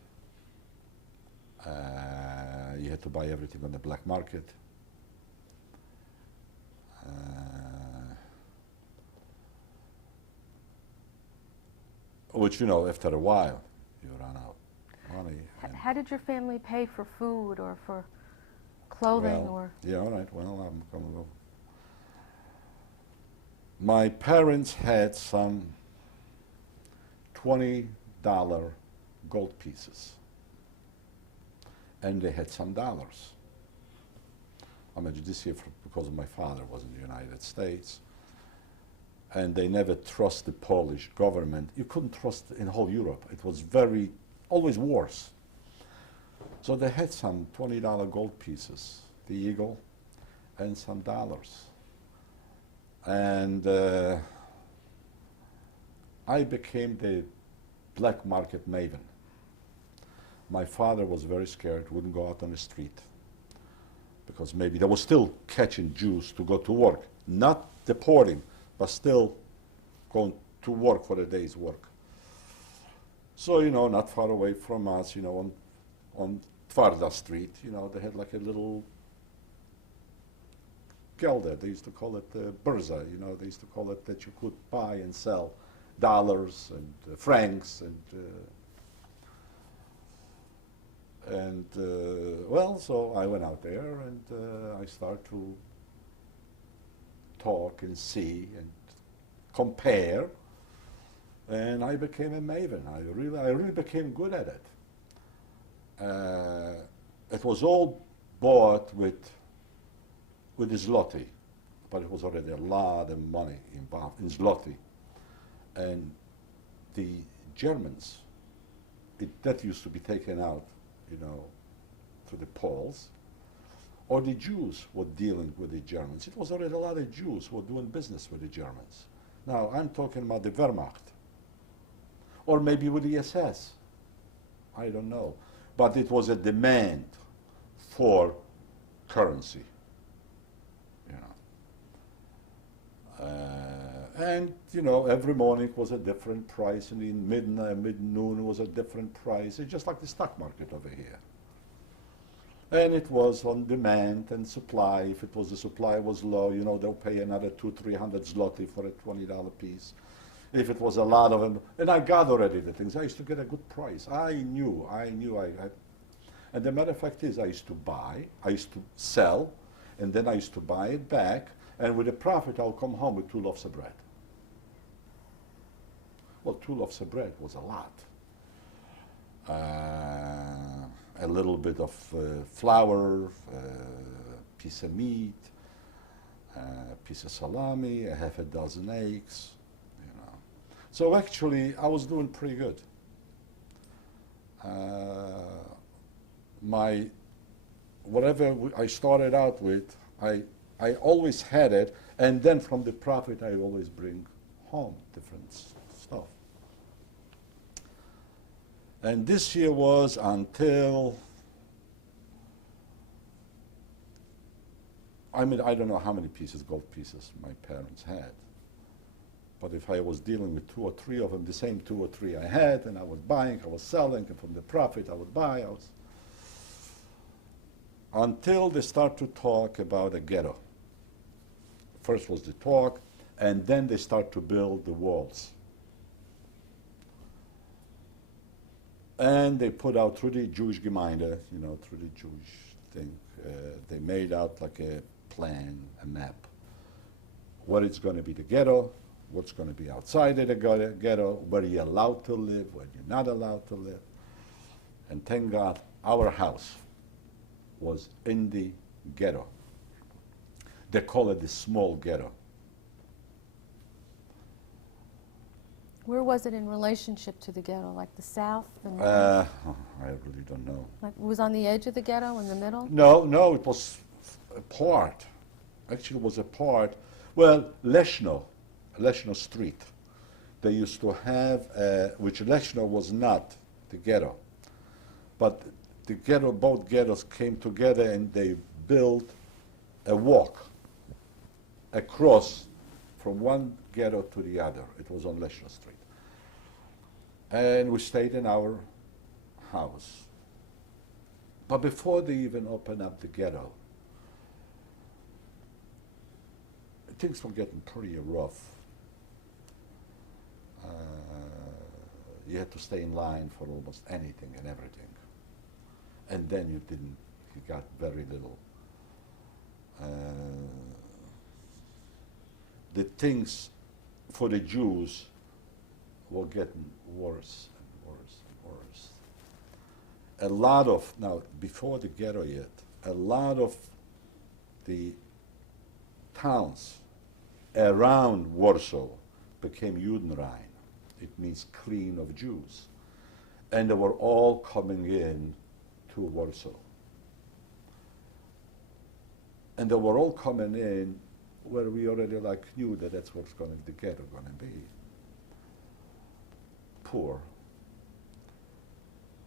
You had to buy everything on the black market. Which, you know, after a while, you run out of money. How did your family pay for food or for clothing? Well, or? yeah, all right, well, I'm going to go. My parents had some $20 gold pieces, and they had some dollars. I mean, this year, because my father was in the United States, and they never trust the Polish government. You couldn't trust in whole Europe. It was always wars. So they had some $20 gold pieces, the eagle, and some dollars. And I became the black market maven. My father was very scared, wouldn't go out on the street, because maybe they were still catching Jews to go to work, not deporting, but still going to work for a day's work. So, you know, not far away from us, you know, on Tvarda Street, you know, they had like a little gelda. They used to call it burza, you know, they used to call it that you could buy and sell dollars and francs and well, so I went out there and I started to talk and see and compare, and I became a maven. I really became good at it. It was all bought with zloty, but it was already a lot of money involved in zloty. And the Germans, that used to be taken out, you know, to the Poles, or the Jews were dealing with the Germans. It was already a lot of Jews who were doing business with the Germans. Now, I'm talking about the Wehrmacht, or maybe with the SS. I don't know. But it was a demand for currency, you know. And, you know, every morning was a different price, and in mid-noon was a different price. It's just like the stock market over here. And it was on demand and supply. If it was the supply was low, you know, they'll pay another 200-300 zloty for a $20 piece. If it was a lot of them, and I got already the things. I used to get a good price. I knew. And the matter of fact is, I used to buy, I used to sell, and then I used to buy it back, and with a profit, I'll come home with 2 loaves of bread. Well, 2 loaves of bread was a lot. A little bit of flour, piece of meat, piece of salami, a half a dozen eggs, you know. So actually, I was doing pretty good. Whatever I started out with, I always had it, and then from the profit, I always bring home different stuff. And this year was until, I mean, I don't know how many gold pieces my parents had. But if I was dealing with 2 or 3 of them, the same 2 or 3 I had, and I was buying, I was selling, and from the profit I would buy, until they start to talk about a ghetto. First was the talk, and then they start to build the walls. And they put out through the Jewish Gemeinde, you know, through the Jewish thing, they made out like a plan, a map, what is going to be the ghetto, what's going to be outside of the ghetto, where you're allowed to live, where you're not allowed to live. And thank God, our house was in the ghetto. They call it the small ghetto. Where was it in relationship to the ghetto? Like the south? The north? I really don't know. Like it was on the edge of the ghetto, in the middle? No, it was a part. Actually, it was a part. Well, Leshno Street. They used to have, which Leshno was not the ghetto, but the ghetto, both ghettos came together and they built a walk across from one ghetto to the other. It was on Leshno Street. And we stayed in our house. But before they even opened up the ghetto, things were getting pretty rough. You had to stay in line for almost anything and everything. And then you got very little. The things for the Jews were getting worse and worse and worse. A lot of, now before the ghetto yet, a lot of the towns around Warsaw became Judenrein. It means clean of Jews. And they were all coming in to Warsaw. And they were all coming in where we already knew that that's what's the ghetto going to be. Poor,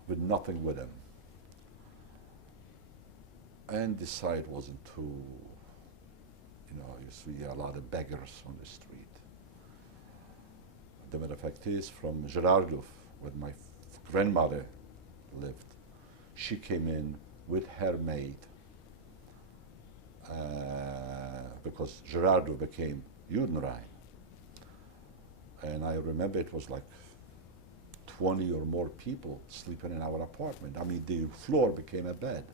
with nothing with them. And the site wasn't too, you know, you see a lot of beggars on the street. The matter of fact is, from Żyrardów, where my grandmother lived, she came in with her maid because Żyrardów became Judenrein. And I remember it was like 20 or more people sleeping in our apartment. I mean, the floor became a bed.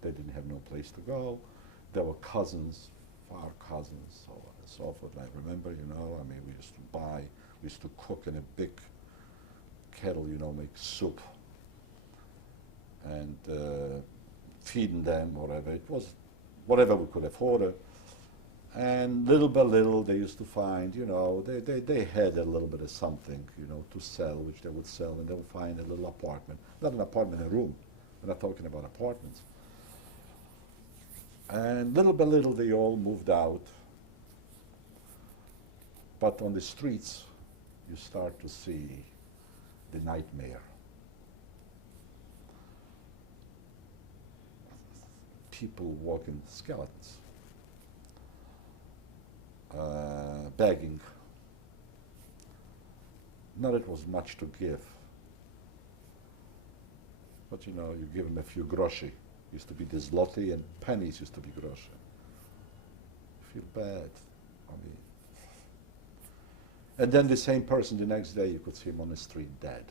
They didn't have no place to go. There were cousins, far cousins, so on and so forth. I remember, you know, I mean, we used to cook in a big kettle, you know, make soup and feeding them, whatever. It was whatever we could afford. And little by little, they used to find, you know, they had a little bit of something, you know, to sell, which they would sell, and they would find a little apartment. Not an apartment, a room. We're not talking about apartments. And little by little, they all moved out. But on the streets, you start to see the nightmare. People walking skeletons, begging. Not it was much to give, but you know, you give them a few groszy. Used to be the zloty, and pennies used to be groszy. You feel bad. I mean, and then the same person the next day you could see him on the street dead.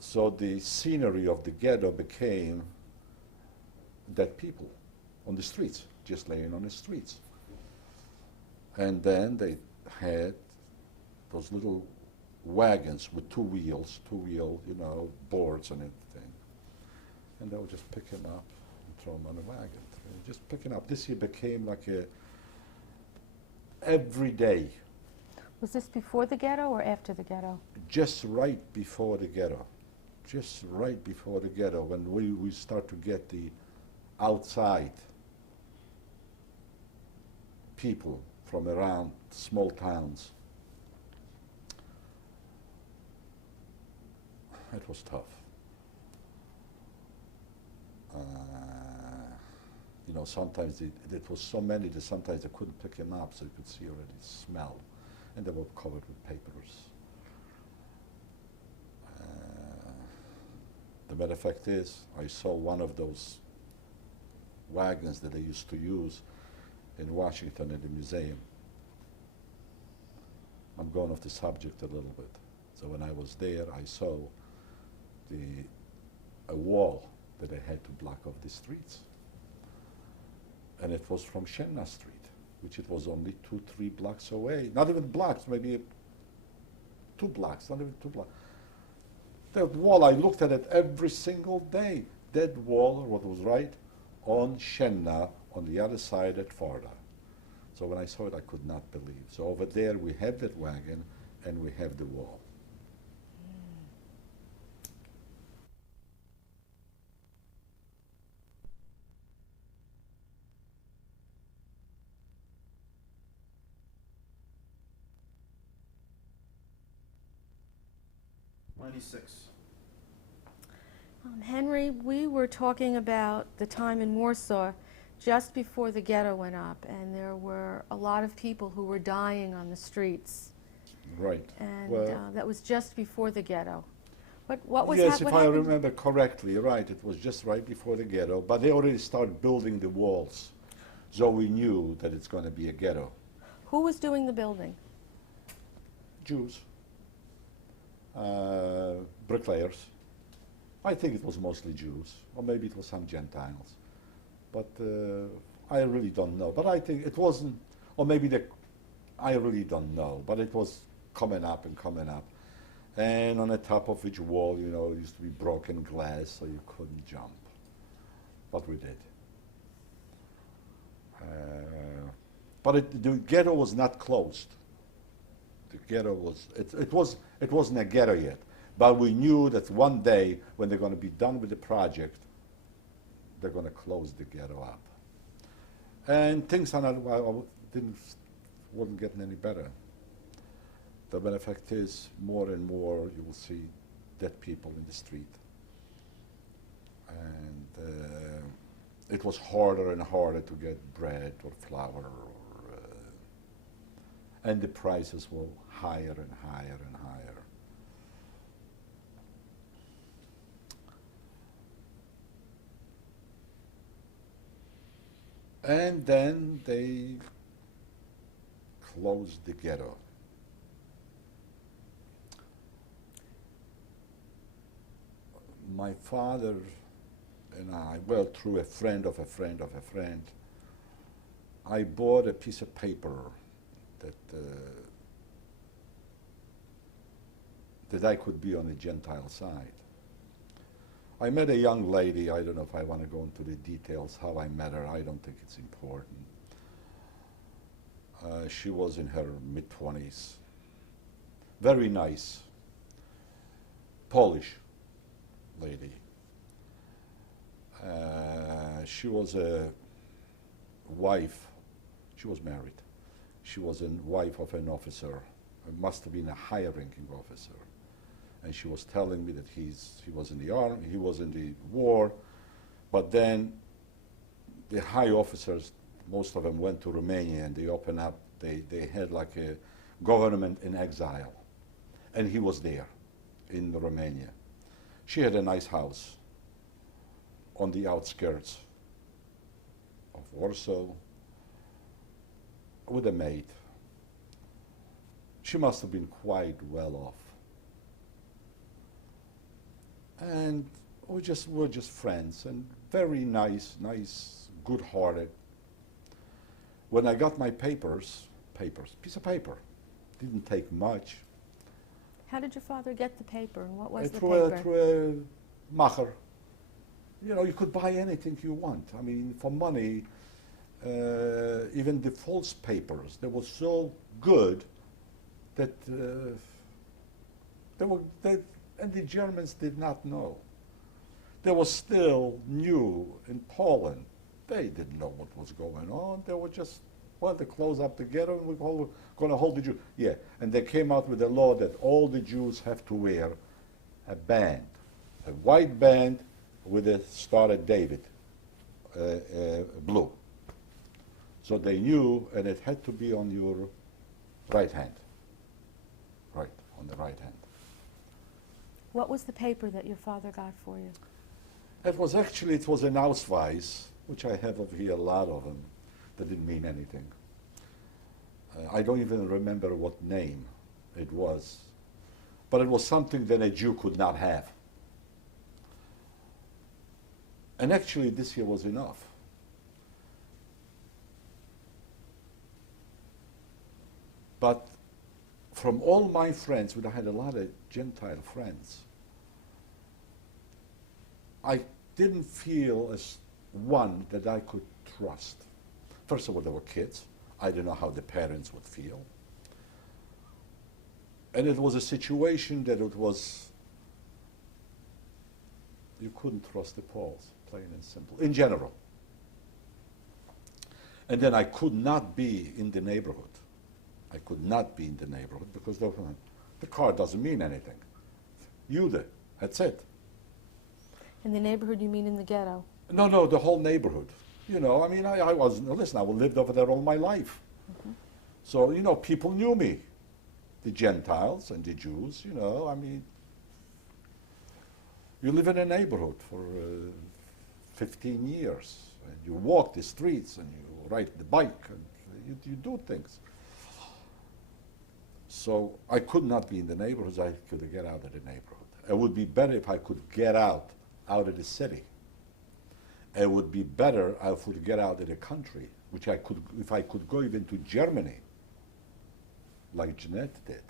So the scenery of the ghetto became dead people on the streets, just laying on the streets. And then they had those little wagons with two-wheel, you know, boards and everything. And they would just pick him up and throw him on a wagon. Just pick him up. This here became like a every day. Was this before the ghetto or after the ghetto? Just right before the ghetto. Just right before the ghetto, when we start to get the outside people from around small towns. It was tough. You know, sometimes it was so many that sometimes they couldn't pick him up, so you could see already smell, and they were covered with papers. The matter of fact is, I saw one of those wagons that they used to use in Washington at the museum. I'm going off the subject a little bit. So when I was there, I saw a wall that they had to block off the streets. And it was from Shenna Street, which it was only 2-3 blocks away. Not even blocks, maybe 2 blocks, not even 2 blocks. That wall, I looked at it every single day. That wall, what was right on Shenna, on the other side at Farda. So when I saw it, I could not believe. So over there, we have that wagon, and we have the wall. Henry, we were talking about the time in Warsaw just before the ghetto went up, and there were a lot of people who were dying on the streets. Right. And Well, that was just before the ghetto. What was yes, what if I happened? remember correctly, right, it was just right before the ghetto, but they already started building the walls, so we knew that it's going to be a ghetto. Who was doing the building? Jews, bricklayers. I think it was mostly Jews, or maybe it was some Gentiles, but I really don't know. But I think it wasn't, or maybe I really don't know, but it was coming up and coming up. And on the top of each wall, you know, it used to be broken glass, so you couldn't jump. But we did. But the ghetto was not closed. The ghetto was, it wasn't a ghetto yet. But we knew that one day, when they're going to be done with the project, they're going to close the ghetto up. And things are not, wasn't getting any better. The matter of fact is, more and more you will see dead people in the street. And it was harder and harder to get bread or flour, and the prices were higher and higher and higher. And then they closed the ghetto. My father and I, well, through a friend of a friend of a friend, I bought a piece of paper that I could be on the Gentile side. I met a young lady. I don't know if I want to go into the details how I met her. I don't think it's important. She was in her mid-20s. Very nice, Polish lady. She was a wife. She was married. She was a wife of an officer. It must have been a higher-ranking officer. And she was telling me that he was in the army, he was in the war, but then the high officers, most of them went to Romania and they opened up, they had like a government in exile. And he was there in Romania. She had a nice house on the outskirts of Warsaw with a maid. She must have been quite well off. And we're just friends and very nice, good-hearted. When I got my papers, piece of paper, didn't take much. How did your father get the paper, and what was the Through paper? a macher. You know, you could buy anything you want. I mean, for money, even the false papers, they were so good that and the Germans did not know. They were still new in Poland. They didn't know what was going on. They were just, well, they close up the ghetto and we're going to hold the Jews. Yeah, and they came out with a law that all the Jews have to wear a band, a white band with a Star of David, blue. So they knew, and it had to be on your right hand. Right, on the right hand. What was the paper that your father got for you? It was an Ausweis, which I have over here, a lot of them, that didn't mean anything. I don't even remember what name it was, but it was something that a Jew could not have. And actually, this year was enough. But from all my friends, I had a lot of Gentile friends, I didn't feel as one that I could trust. First of all, they were kids. I didn't know how the parents would feel. And it was a situation that you couldn't trust the Poles, plain and simple, in general. And then I could not be in the neighborhood. I could not be in the neighborhood because the car doesn't mean anything. Jude, that's it. In the neighborhood, you mean in the ghetto? No, the whole neighborhood. You know, I mean, I lived over there all my life. Mm-hmm. So, you know, people knew me. The Gentiles and the Jews, you know, I mean, you live in a neighborhood for 15 years, and you walk the streets, and you ride the bike, and you do things. So I could not be in the neighborhoods. I could get out of the neighborhood. It would be better if I could get out of the city. It would be better if I could get out of the country, which I could, if I could go even to Germany, like Jeanette did.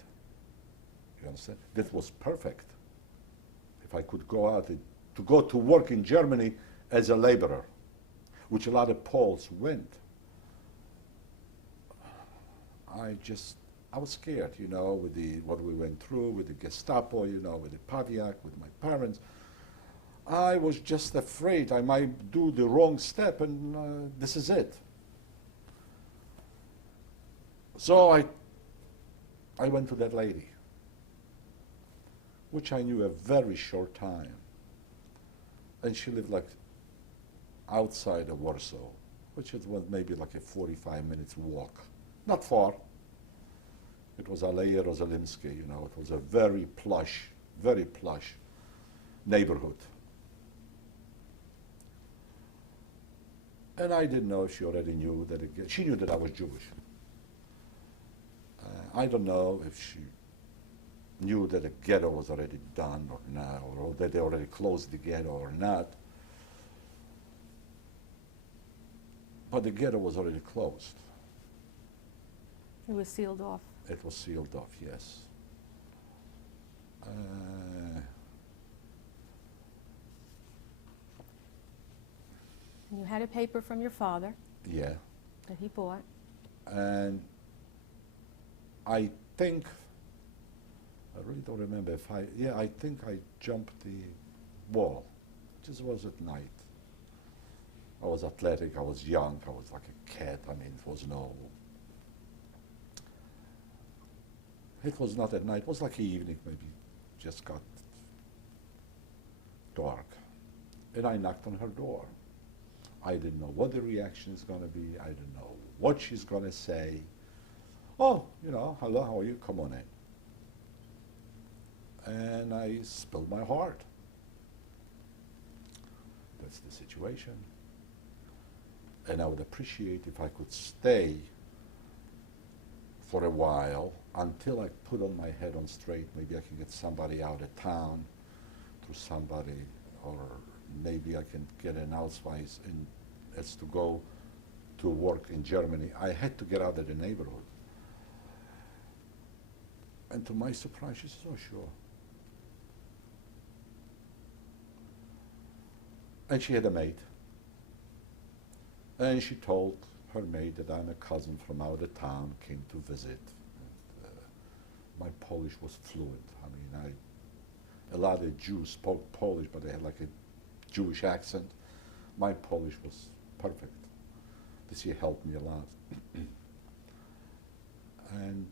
You understand? That was perfect. If I could go out to go to work in Germany as a laborer, which a lot of Poles went. I was scared, you know, with what we went through, with the Gestapo, you know, with the Paviak, with my parents. I was just afraid I might do the wrong step, and this is it. So I went to that lady, which I knew a very short time. And she lived like outside of Warsaw, which is maybe like a 45 minutes walk. Not far. It was Aleje Jerozolimskie, you know, it was a very plush neighborhood. And I didn't know if she already knew that she knew that I was Jewish. I don't know if she knew that the ghetto was already done or not, or that they already closed the ghetto or not. But the ghetto was already closed. It was sealed off. It was sealed off, yes. You had a paper from your father Yeah. that he bought. And I think, I really don't remember if I think I jumped the wall. Just was at night. I was athletic, I was young, I was like a cat. I mean, it was not at night, it was like evening maybe, just got dark. And I knocked on her door. I didn't know what the reaction is going to be. I didn't know what she's going to say. Oh, you know, hello, how are you? Come on in. And I spilled my heart. That's the situation. And I would appreciate if I could stay for a while until I put on my head on straight. Maybe I can get somebody out of town through somebody, or maybe I can get an Ausweis as to go to work in Germany. I had to get out of the neighborhood. And to my surprise, she says, oh, sure. And she had a maid. And she told her maid that I'm a cousin from out of town, came to visit. And, my Polish was fluent. I mean, a lot of Jews spoke Polish, but they had like a Jewish accent. My Polish was perfect. This year helped me a lot. and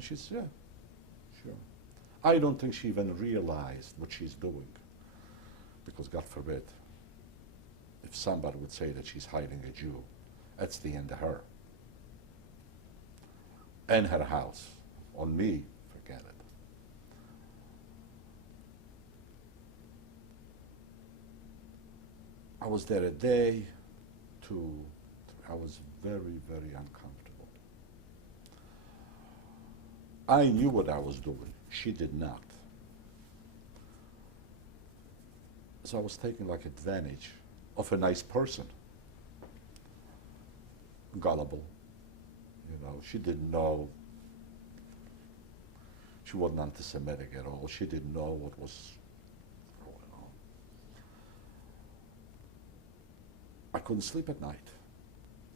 she said, yeah, sure. I don't think she even realized what she's doing, because God forbid, if somebody would say that she's hiding a Jew, that's the end of her. And her house. On me, forget it. I was there a day, 2, 3. I was very, very uncomfortable. I knew what I was doing. She did not. So I was taking like advantage of a nice person. Gullible. You know, she didn't know. She wasn't anti-Semitic at all. She didn't know what was going on. I couldn't sleep at night.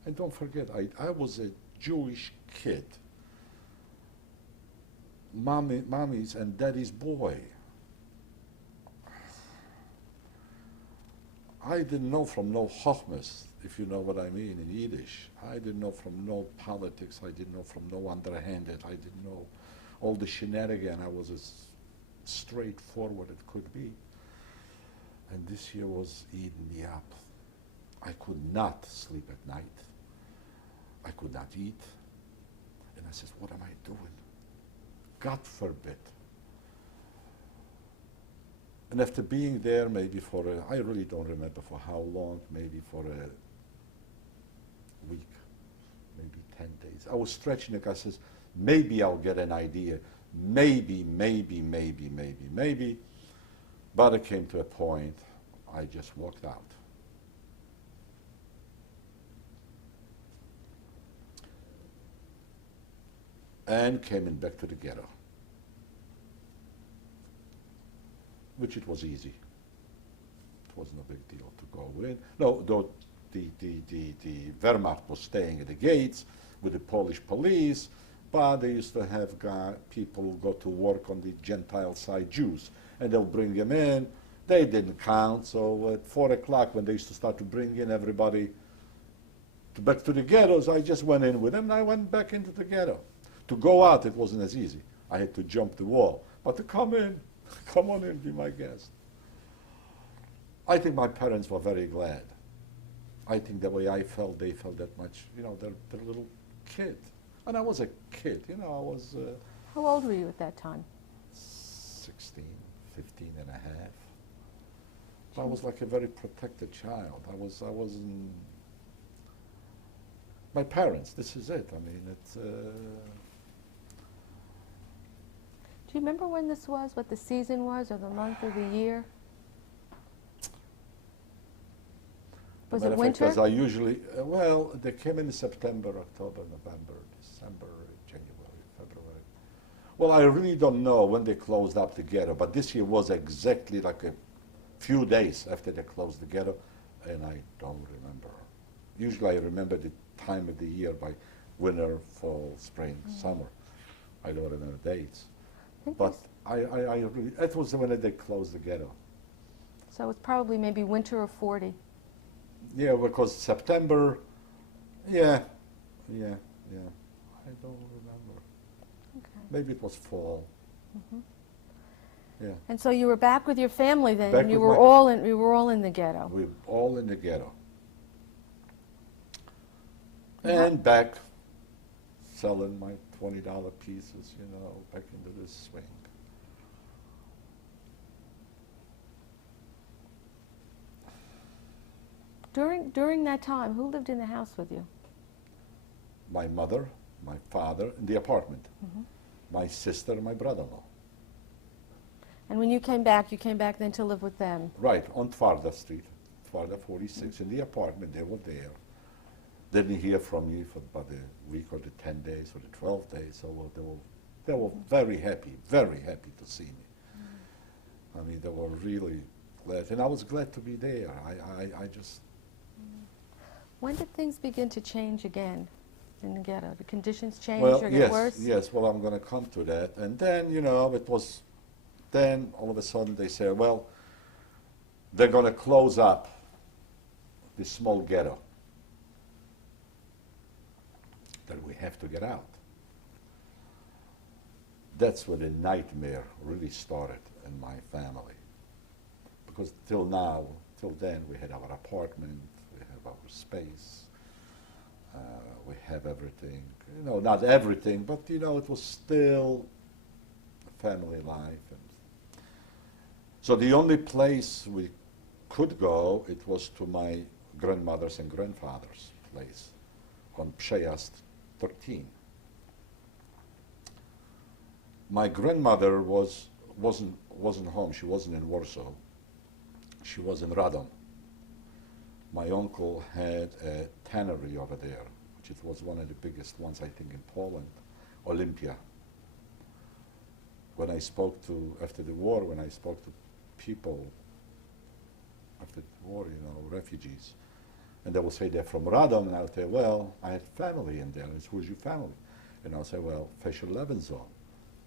And don't forget, I was a Jewish kid. Mommy's and daddy's boy. I didn't know from no chochmas, if you know what I mean in Yiddish. I didn't know from no politics. I didn't know from no underhanded. I didn't know all the shenanigan. I was as straightforward it could be. And this year was eating me up. I could not sleep at night. I could not eat. And I said, what am I doing? God forbid. And after being there maybe for I really don't remember for how long, maybe for a week, maybe 10 days. I was stretching it. I says, maybe I'll get an idea. Maybe. But it came to a point, I just walked out. And came in back to the ghetto, which it was easy. It wasn't a big deal to go in. No, though the Wehrmacht was staying at the gates with the Polish police, but they used to have people go to work on the Gentile side, Jews, and they'll bring them in. They didn't count, so at 4 o'clock when they used to start to bring in everybody back to the ghettos, I just went in with them and I went back into the ghetto. To go out, it wasn't as easy. I had to jump the wall. But to come in, come on in, be my guest. I think my parents were very glad. I think the way I felt, they felt that much. You know, they're a little kid. And I was a kid, you know, I was How old were you at that time? 16, 15 and a half. I was like a very protected child. I wasn't, my parents, this is it. I mean, it's, Do you remember when this was, what the season was, or the month or the year? Was it winter? Because I usually, well, they came in September, October, November, December, January, February. Well, I really don't know when they closed up the ghetto, but this year was exactly like a few days after they closed the ghetto, and I don't remember. Usually I remember the time of the year by winter, fall, spring, summer. I don't remember dates. I think But this- I really, that was when they closed the ghetto. So it's probably maybe winter of 40. Yeah, because September, yeah. I don't remember. Okay. Maybe it was fall. Yeah, And so you were back with your family then, Back and you with were my- all in the ghetto. we were all in the ghetto. And back selling my $20 pieces, you know, back into this swing. During that time, who lived in the house with you? My mother, my father, in the apartment. My sister, and my brother-in-law. And when you came back then to live with them. Right, on Tvarda Street, Tvarda 46, in the apartment, they were there. Didn't hear from me for about a week or the 10 days or the 12 days, so they were very happy to see me. I mean, they were really glad, and I was glad to be there. I just, When did things begin to change again in the ghetto? The conditions change well, or get worse? yes, well, I'm going to come to that. And then, you know, then all of a sudden they say, well, they're going to close up this small ghetto. That we have to get out. That's where the nightmare really started in my family. Because till then, we had our apartment, we have our space, we have everything. You know, not everything, but you know, it was still a family life. And so the only place we could go, it was to my grandmother's and grandfather's place on Przejazd 13. My grandmother wasn't home. She wasn't in Warsaw. She was in Radom. My uncle had a tannery over there, which it was one of the biggest ones, I think, in Poland, Olympia. When I spoke to, after the war, when I spoke to people after the war, you know, refugees, and they will say they're from Radom, and I'll say, well, I had family in there. And it's, who's your family? And I'll say, well, Fescher Levenson,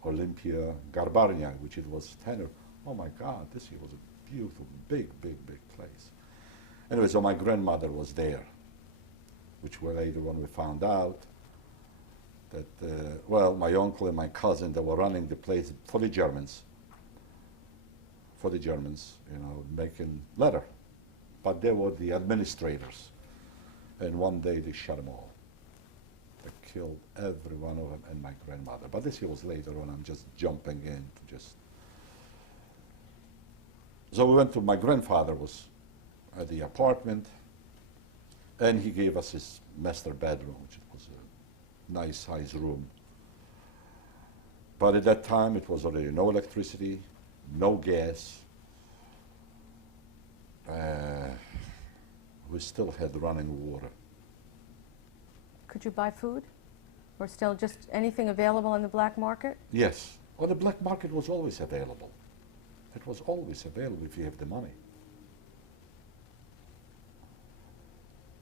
Olympia, Garbarnia, which it was tanner. Oh my God, this here was a beautiful, big place. Anyway, so my grandmother was there, which were later when we found out that, well, my uncle and my cousin, they were running the place for the Germans, you know, making leather. But they were the administrators. And one day they shot them all. They killed every one of them and my grandmother. But this was later on. I'm just jumping in to just. So we went to, my grandfather was at the apartment, and he gave us his master bedroom, which was a nice size room. But at that time, it was already no electricity, no gas. We still had running water. Could you buy food? Or still just anything available on the black market? Yes. Well, the black market was always available. It was always available if you have the money.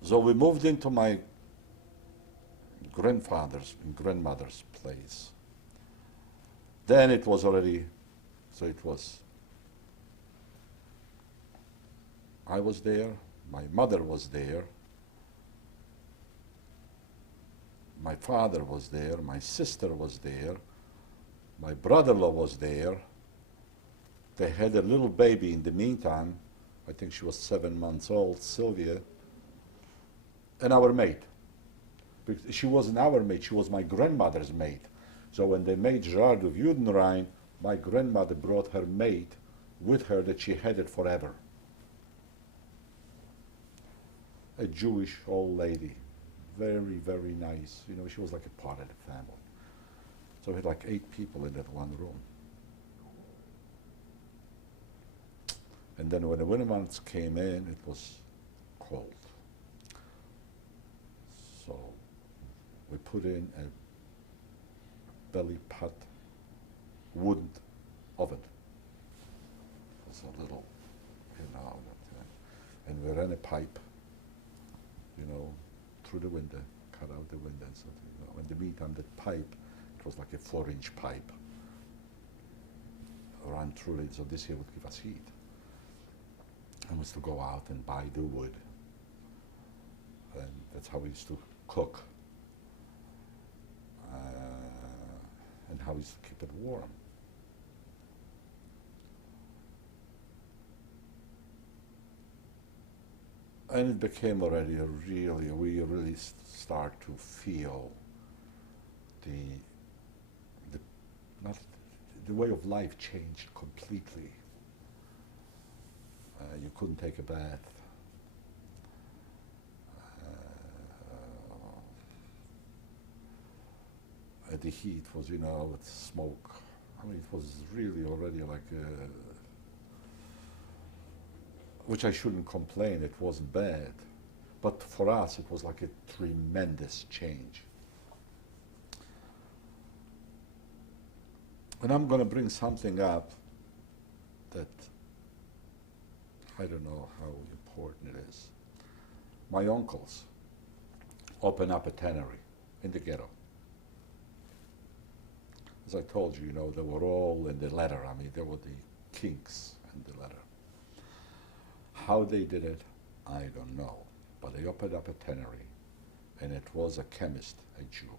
So we moved into my grandfather's and grandmother's place. Then it was already, so it was, I was there, my mother was there, my father was there, my sister was there, my brother-in-law was there. They had a little baby in the meantime, I think she was 7 months old, Sylvia, and our maid. Because she wasn't our maid, she was my grandmother's maid. So when they made Gerard of Judenrein, my grandmother brought her maid with her that she had it forever. A Jewish old lady, very, very nice. You know, she was like a part of the family. So we had like 8 people in that one room. And then when the winter months came in, it was cold. So we put in a belly pot wood oven. It was a little, you know, and we ran a pipe, you know, through the window, cut out the window and something. You know. In the meantime, that pipe, it was like a 4-inch pipe, ran through it, so this here would give us heat. And was to go out and buy the wood, and that's how we used to cook, and how we used to keep it warm. And it became already a really, we really start to feel the way of life changed completely. You couldn't take a bath. The heat was, you know, with smoke. I mean, it was really already like which I shouldn't complain, it wasn't bad. But for us, it was like a tremendous change. And I'm going to bring something up that I don't know how important it is. My uncles opened up a tannery in the ghetto. As I told you, you know, they were all in the letter. I mean, they were the kings in the letter. How they did it, I don't know. But they opened up a tannery, and it was a chemist, a Jew.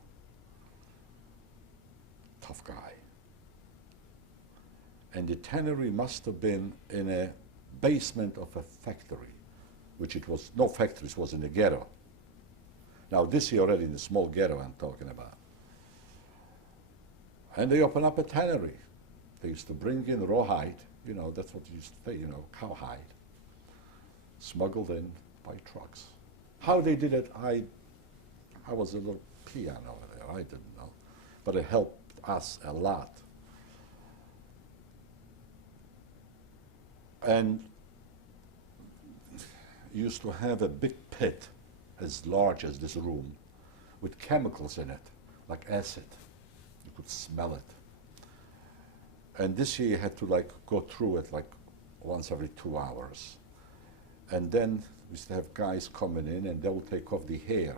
Tough guy. And the tannery must have been in a basement of a factory, which it was, no factories, was in the ghetto. Now this is already in the small ghetto I'm talking about. And they opened up a tannery. They used to bring in rawhide, you know, that's what you used to say, you know, cowhide, smuggled in by trucks. How they did it, I was a little peon over there, I didn't know. But it helped us a lot. And used to have a big pit as large as this room with chemicals in it, like acid. You could smell it. And this year you had to like go through it like once every 2 hours. And then we used to have guys coming in and they will take off the hair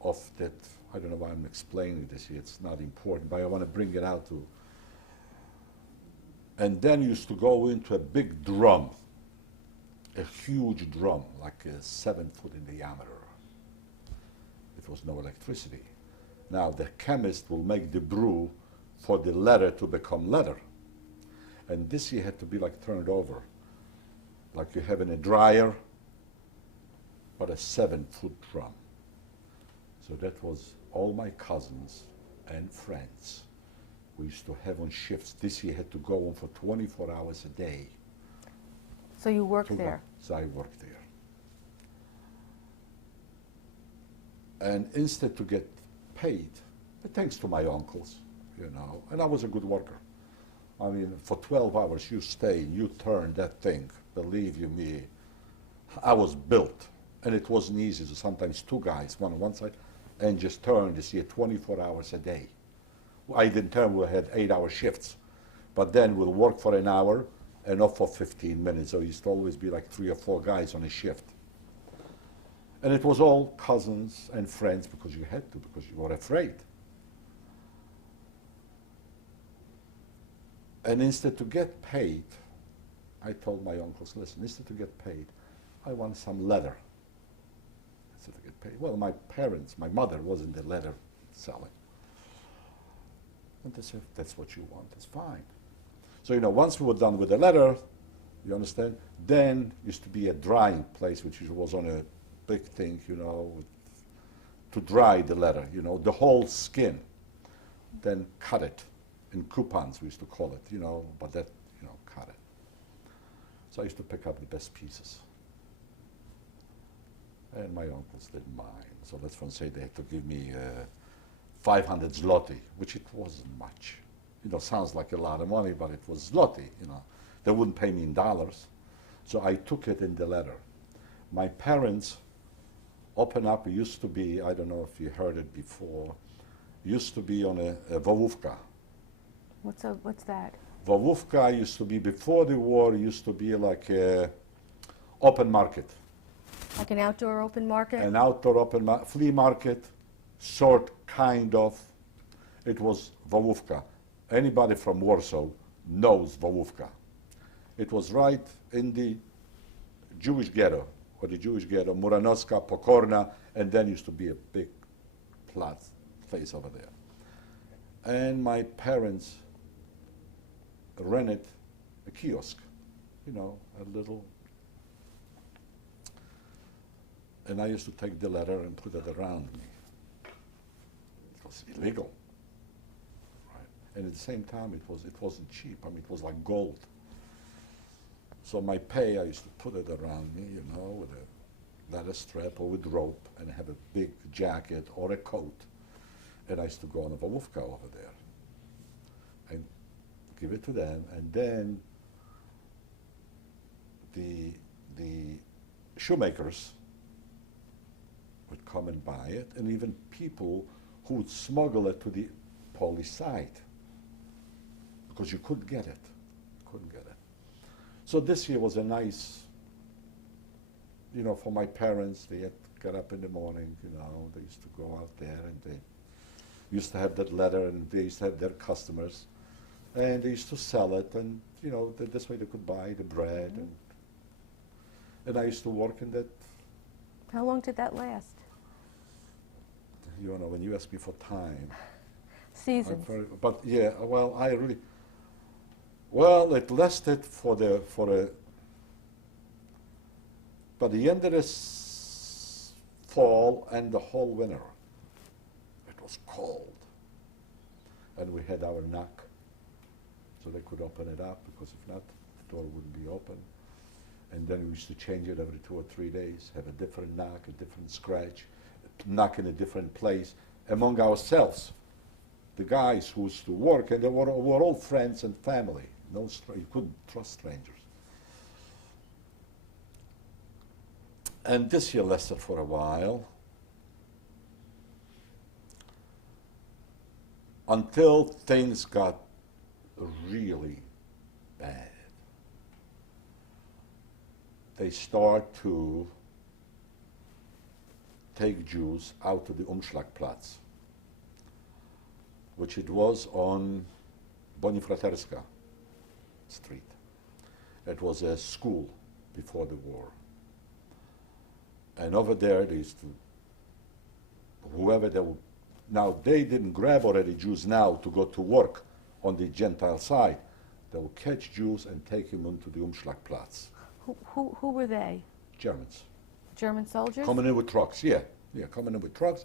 of that. I don't know why I'm explaining this here, it's not important, but I want to bring it out to. And then used to go into a big drum, a huge drum, like 7 foot in diameter. It was no electricity. Now the chemist will make the brew for the leather to become leather. And this here had to be like turned over, like you have in a dryer, but a 7 foot drum. So that was all my cousins and friends. We used to have on shifts. This year had to go on for 24 hours a day. So you worked there? So I worked there. And instead to get paid, but thanks to my uncles, you know, and I was a good worker. I mean, for 12 hours you stay, you turn that thing, believe you me, I was built. And it wasn't easy, so sometimes 2 guys, one on one side, and just turn this year 24 hours a day. I didn't turn, we had 8-hour shifts, but then we'll work for an hour and off for 15 minutes. So it used to always be like 3 or 4 guys on a shift. And it was all cousins and friends because you had to, because you were afraid. And instead to get paid, I told my uncles, listen, instead to get paid, I want some leather. Instead to get paid. Well, my parents, my mother was in the leather selling. And they said, if that's what you want, it's fine. So, you know, once we were done with the leather, You understand? Then used to be a drying place, which was on a big thing, you know, to dry the leather, you know, the whole skin. Then cut it in coupons, we used to call it, you know, but that, you know, cut it. So I used to pick up the best pieces. And my uncles didn't mind. So let's say they had to give me 500 zloty, which it wasn't much. You know, sounds like a lot of money, but it was zloty, you know. They wouldn't pay me in dollars. So I took it in the letter. My parents opened up, it used to be, I don't know if you heard it before, used to be on a Wawówka. What's that? Wawówka used to be, before the war, used to be like a open market. Like an outdoor open market? An outdoor open flea market, sort kind of. It was Wawówka. Anybody from Warsaw knows Wawówka. It was right in the Jewish ghetto, or the Jewish ghetto, Muranowska, Pokorna, and then used to be a big place over there. And my parents rented a kiosk, you know, a little. And I used to take the letter and put it around me. It was illegal, right? And at the same time, it wasn't cheap. I mean, it was like gold. So my pay, I used to put it around me, you know, with a leather strap or with rope, and have a big jacket or a coat. And I used to go on a Wawówka over there and give it to them. And then the shoemakers would come and buy it, and even people who would smuggle it to the Polish side, because you couldn't get it. So this year was a nice, you know, for my parents. They had to get up in the morning, you know, they used to go out there, and they used to have that letter, and they used to have their customers, and they used to sell it, and, you know, this way they could buy the bread, and I used to work in that. How long did that last? You know, when you ask me for time. Seasons. But yeah, well, well, it lasted for the end of this fall and the whole winter. It was cold. And we had our knock, so they could open it up, because if not, the door wouldn't be open. And then we used to change it every 2 or 3 days, have a different knock, a different scratch, knock in a different place among ourselves. The guys who used to work, and they were all friends and family. You couldn't trust strangers. And this year lasted for a while, until things got really bad. They start to take Jews out to the Umschlagplatz, which it was on Bonifraterska Street. It was a school before the war. And over there, they used to, whoever they would, now they didn't grab already Jews now to go to work on the Gentile side. They would catch Jews and take them into the Umschlagplatz. Who were they? Germans. German soldiers? Coming in with trucks, yeah, coming in with trucks.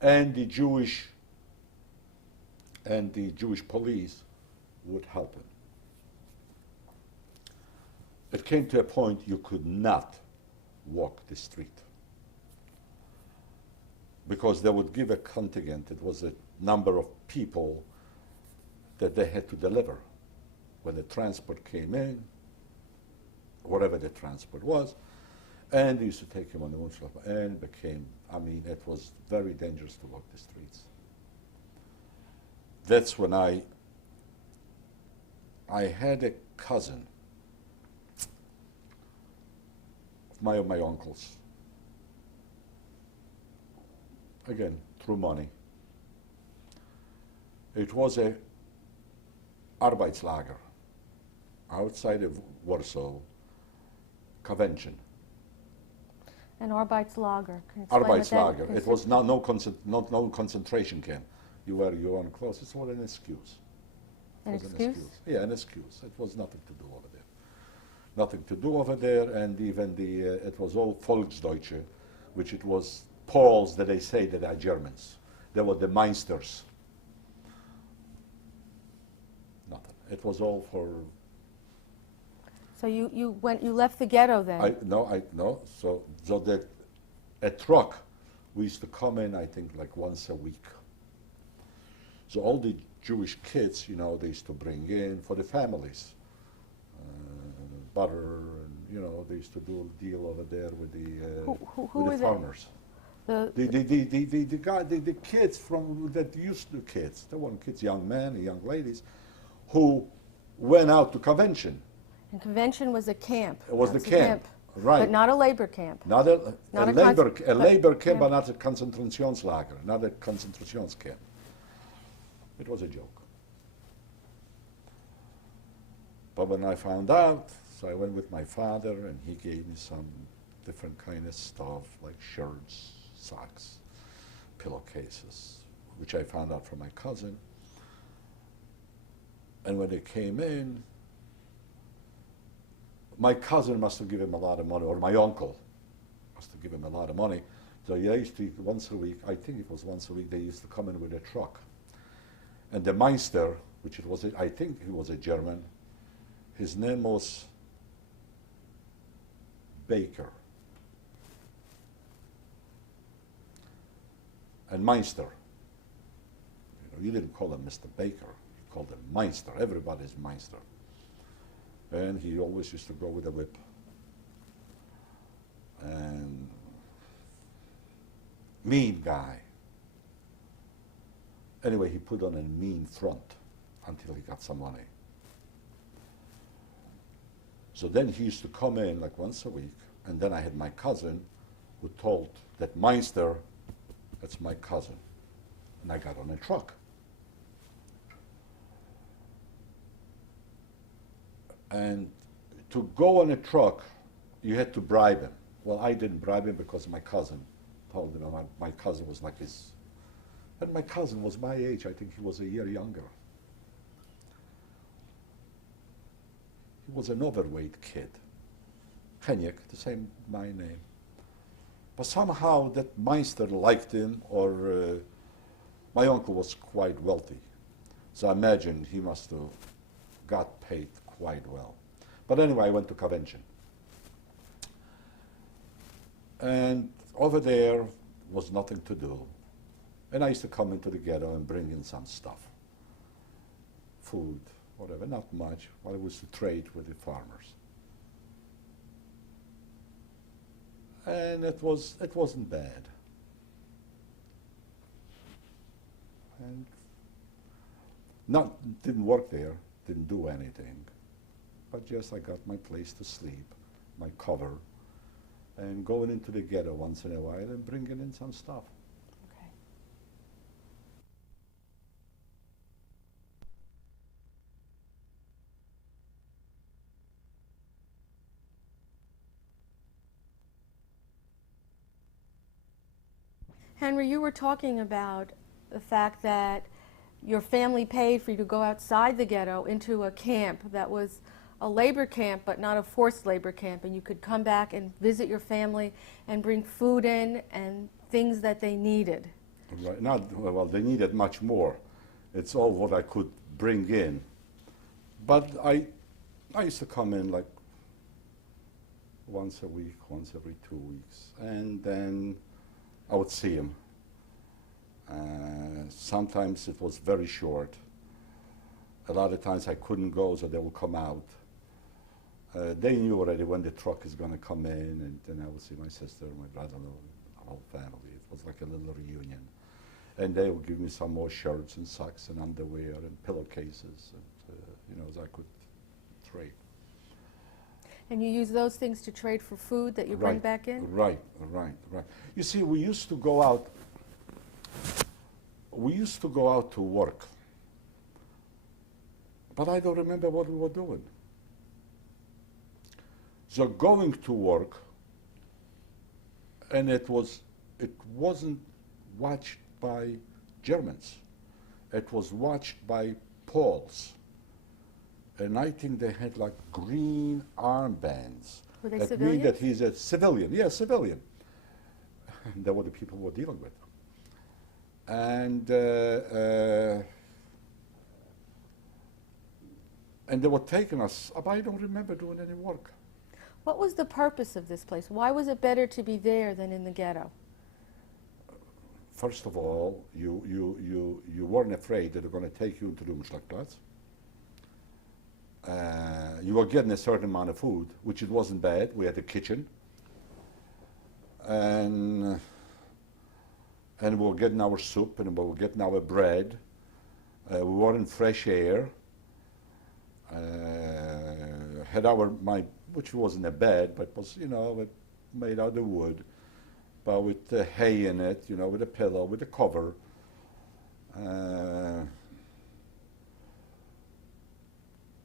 And the Jewish police would help him. It came to a point you could not walk the street, because they would give a contingent. It was a number of people that they had to deliver. When the transport came in, whatever the transport was, and they used to take him on the Umschlag, and became, I mean, it was very dangerous to walk the streets. That's when I had a cousin of my uncles, again, through money. It was a Arbeitslager outside of Warsaw, convention. An Arbeitslager. Can you explain what that Arbeitslager. It consists was no concentration camp. You were your own clothes. It's all an excuse. An It was excuse? Yeah, an excuse. It was nothing to do over there. nothing to do over there, and even it was all Volksdeutsche, which it was Poles that they say that are Germans. They were the Meinsters. Nothing. It was all for. So you left the ghetto then? No. So that a truck, we used to come in, I think, like once a week. So all the Jewish kids, you know, they used to bring in for the families butter, and you know, they used to do a deal over there with the farmers. The kids from that used to kids. They weren't kids, young men and young ladies, who went out to convention. And convention was a camp. It was the That's a camp, right? But not a labor camp. Not a labor camp, yeah. but not a concentrationslager, not a concentrationscamp. It was a joke. But when I found out, so I went with my father, and he gave me some different kind of stuff, like shirts, socks, pillowcases, which I found out from my cousin. And when they came in, my cousin must have given him a lot of money, or my uncle must have given him a lot of money. So they used to, once a week, I think it was once a week, they used to come in with a truck. And the Meister, which it was, I think he was a German, his name was Baker. And Meister, you know, you didn't call him Mr. Baker, you called him Meister. Everybody's Meister. And he always used to go with a whip. And mean guy. Anyway, he put on a mean front until he got some money. So then he used to come in like once a week, and then I had my cousin who told that Meister, that's my cousin. And I got on a truck. And to go on a truck, you had to bribe him. Well, I didn't bribe him because my cousin told him. My cousin was like his, and my cousin was my age. I think he was a year younger. He was an overweight kid. Heniek, the same my name. But somehow that Meister liked him, or my uncle was quite wealthy. So I imagine he must have got paid quite well. But anyway, I went to convention. And over there was nothing to do. And I used to come into the ghetto and bring in some stuff. Food, whatever, not much. But I was to trade with the farmers. And it wasn't bad. And didn't work there, didn't do anything. But just I got my place to sleep, my cover, and going into the ghetto once in a while and bringing in some stuff. Okay. Henry, you were talking about the fact that your family paid for you to go outside the ghetto into a camp that was a labor camp, but not a forced labor camp, and you could come back and visit your family and bring food in and things that they needed. Right. Well, they needed much more. It's all what I could bring in. But I used to come in like once a week, once every 2 weeks, and then I would see him. Sometimes it was very short. A lot of times I couldn't go, so they would come out. They knew already when the truck is going to come in, and then I would see my sister, my brother-in-law, the whole family. It was like a little reunion. And they would give me some more shirts and socks and underwear and pillowcases, and, you know, as I could trade. And you use those things to trade for food that you bring back in? Right. You see, we used to go out to work, but I don't remember what we were doing. So going to work, and it wasn't watched by Germans. It was watched by Poles. and I think they had like green armbands. Were they That mean that civilians? he's a civilian. Yeah, civilian. And that were the people we're dealing with. And they were taking us, but I don't remember doing any work. What was the purpose of this place? Why was it better to be there than in the ghetto? First of all, you weren't afraid that they're going to take you into the Umschlagplatz. You were getting a certain amount of food, which it wasn't bad. We had a kitchen. And we were getting our soup and we were getting our bread. We were in fresh air. Had which wasn't a bed, but was, made out of wood, but with hay in it, with a pillow, with a cover.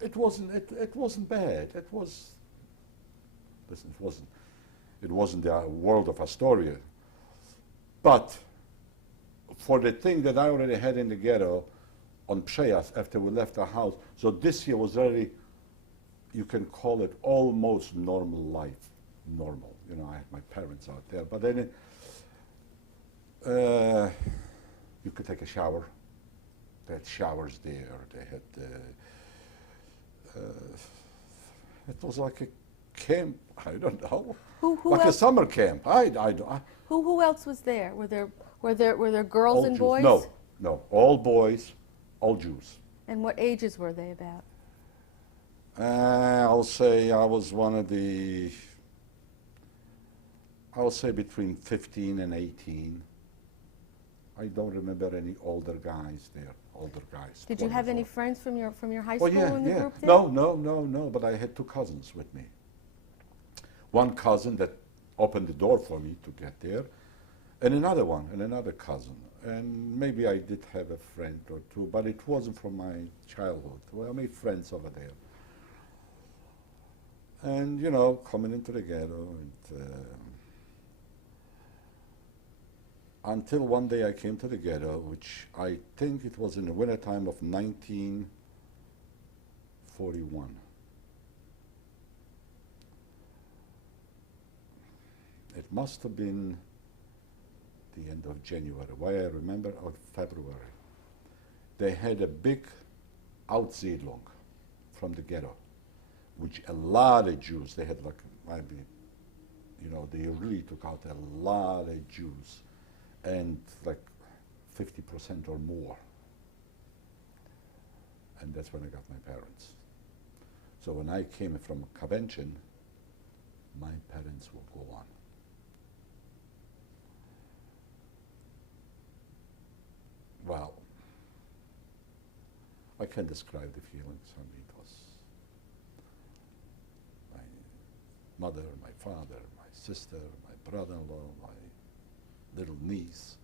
It wasn't bad. It wasn't the world of Astoria. But for the thing that I already had in the ghetto on Przejazd after we left the house, so this year was really, you can call it almost normal life. Normal. I had my parents out there. But then you could take a shower. They had showers there. They had, it was like a camp, I don't know. Who Like a else? summer camp. Who else was there? Were there girls All and Jews. boys? No, all boys, all Jews. And what ages were they about? I'll say I was one of the, I'll say between 15 and 18. I don't remember any older guys there, older guys. Did you have 24. any friends from your high Oh school yeah, in the yeah. group there? No, but I had two cousins with me. One cousin that opened the door for me to get there, and another cousin. And maybe I did have a friend or two, but it wasn't from my childhood. Well, I made friends over there. And, coming into the ghetto, and, until one day I came to the ghetto, which I think it was in the wintertime of 1941. It must have been the end of January. Why I remember, or February. They had a big Aussiedlung from the ghetto, which a lot of Jews, they had like, they really took out a lot of Jews, and like 50% or more. And that's when I got my parents. So when I came from a convention, my parents will go on. Well, I can't describe the feelings. I mean, it was my mother, my father, my sister, my brother-in-law, my little niece,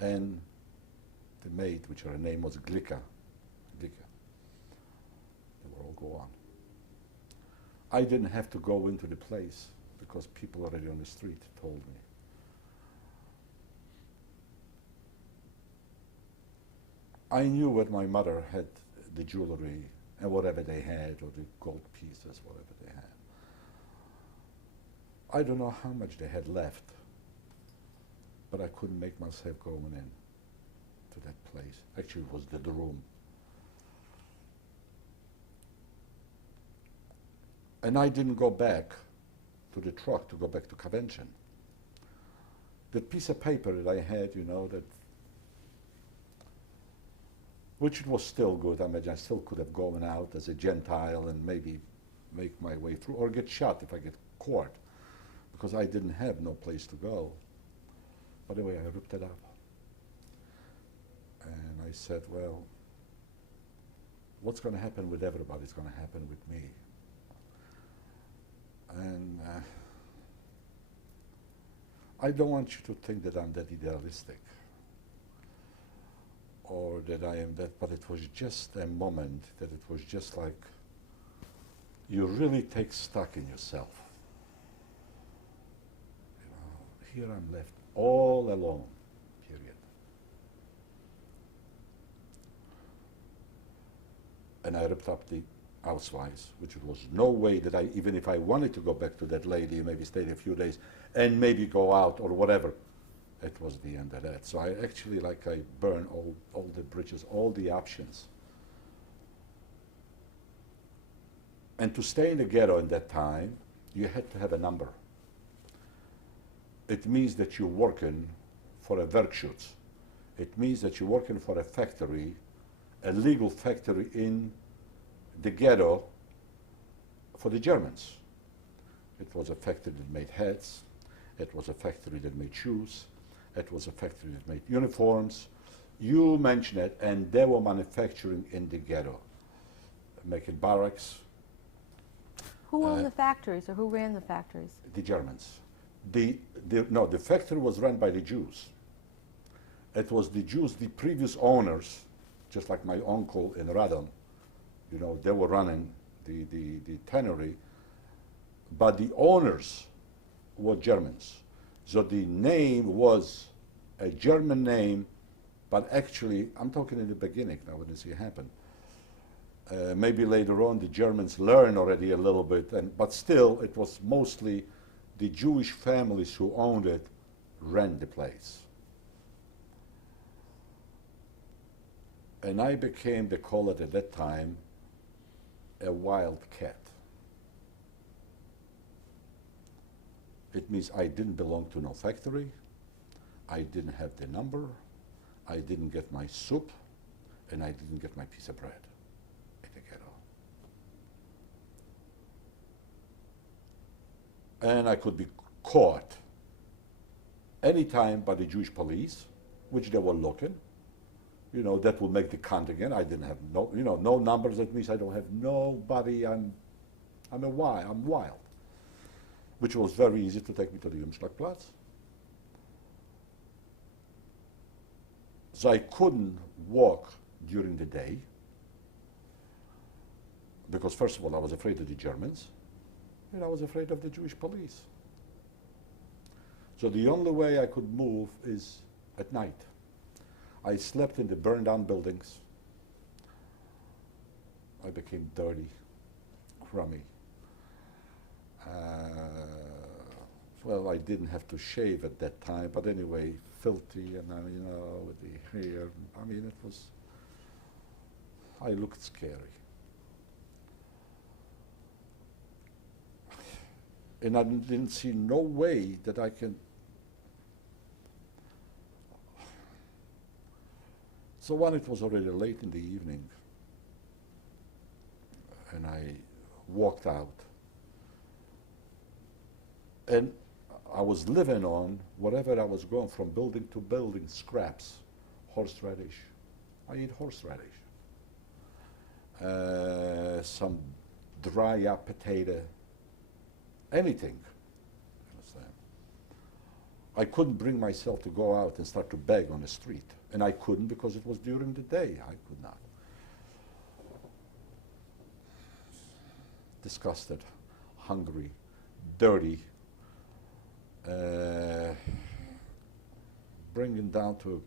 and the maid, which her name was Glika. They would all go on. I didn't have to go into the place because people already on the street told me. I knew what my mother had, the jewelry and whatever they had, or the gold pieces, whatever they had. I don't know how much they had left, but I couldn't make myself go in to that place. Actually, it was the room. And I didn't go back to the truck to go back to convention. That piece of paper that I had, that which was still good. I imagine I still could have gone out as a Gentile and maybe make my way through, or get shot if I get caught, because I didn't have no place to go. By the way, I ripped it up. And I said, well, what's going to happen with everybody is going to happen with me. And I don't want you to think that I'm that idealistic, or that I am that, but it was just a moment that it was just like you really take stock in yourself. Here I'm left all alone, period. And I ripped up the Auschwitz, which was no way that I, even if I wanted to go back to that lady, maybe stay a few days and maybe go out or whatever, it was the end of that. So I actually, like, I burned all the bridges, all the options. And to stay in the ghetto in that time, you had to have a number. It means that you're working for a Werkschutz. It means that you're working for a factory, a legal factory in the ghetto for the Germans. It was a factory that made hats. It was a factory that made shoes. It was a factory that made uniforms. You mentioned it, and they were manufacturing in the ghetto, making barracks. Who owned the factories, or who ran the factories? The Germans. No, the factory was run by the Jews. It was the Jews, the previous owners, just like my uncle in Radom, you know, they were running the tannery, but the owners were Germans. So the name was a German name, but actually, I'm talking in the beginning, now when this happened. Maybe later on the Germans learned already a little bit, but still it was mostly the Jewish families who owned it, ran the place. And I became, they call it at that time, a wild cat. It means I didn't belong to no factory, I didn't have the number, I didn't get my soup, and I didn't get my piece of bread in the ghetto. And I could be caught anytime by the Jewish police, which they were looking. You know, that would make the count again. I didn't have no numbers. That means I don't have nobody. I'm wild. Which was very easy to take me to the Jungschlagplatz. So I couldn't walk during the day because, first of all, I was afraid of the Germans, and I was afraid of the Jewish police. So the only way I could move is at night. I slept in the burned down buildings. I became dirty, crummy. Well, I didn't have to shave at that time, but anyway, filthy, and with the hair. I mean, I looked scary. And I didn't see no way that I can. So when it was already late in the evening, and I walked out, and I was living on whatever I was going from building to building, scraps, horseradish. I eat horseradish. Some dry up potato, anything. Understand? I couldn't bring myself to go out and start to beg on the street. And I couldn't because it was during the day. I could not. Disgusted, hungry, dirty, bringing down to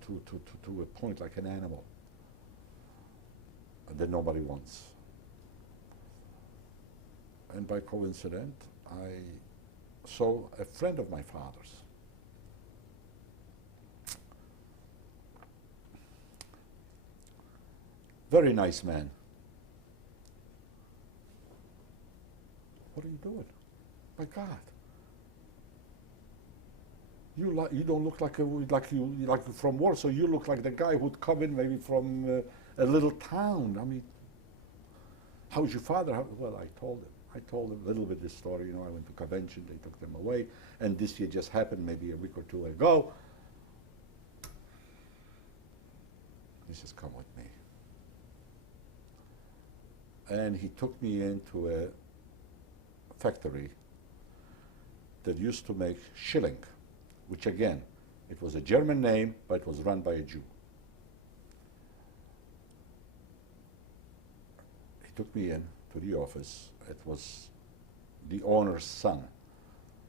a point like an animal that nobody wants. And by coincidence, I saw a friend of my father's. Very nice man. What are you doing? My God. You don't look like you from Warsaw. You look like the guy who'd come in maybe from a little town. I mean, how's your father? Well, I told him a little bit this story. I went to convention. They took them away, and this year just happened maybe a week or two ago. He says, "Come with me." And he took me into a factory that used to make shilling, which again, it was a German name, but it was run by a Jew. He took me in to the office. It was the owner's son.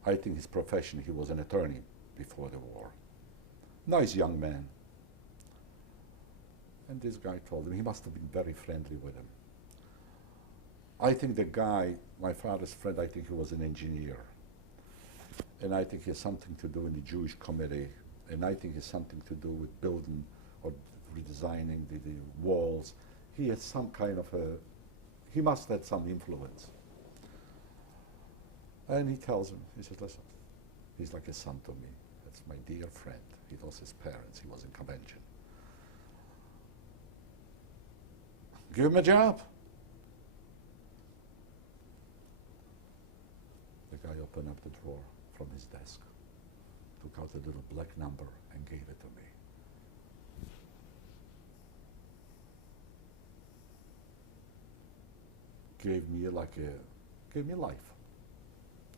I think his profession, he was an attorney before the war. Nice young man. And this guy told him, he must have been very friendly with him. I think the guy, my father's friend, I think he was an engineer. And I think he has something to do in the Jewish committee. And I think he has something to do with building or redesigning the walls. He has some kind of he must have some influence. And he tells him, he says, listen, he's like a son to me. That's my dear friend. He lost his parents. He was in convention. Give him a job. The guy opened up the drawer from his desk, took out a little black number and gave it to me. Gave me life.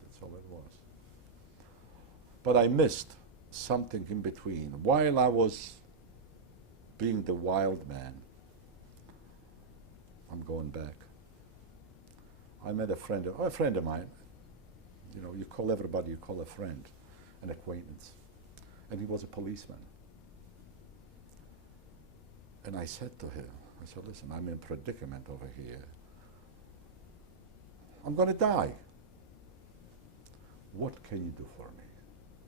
That's all it was. But I missed something in between. While I was being the wild man, I'm going back. I met a friend of mine. You know, you call everybody, you call a friend, an acquaintance. And he was a policeman. And I said to him, I said, listen, I'm in a predicament over here. I'm going to die. What can you do for me?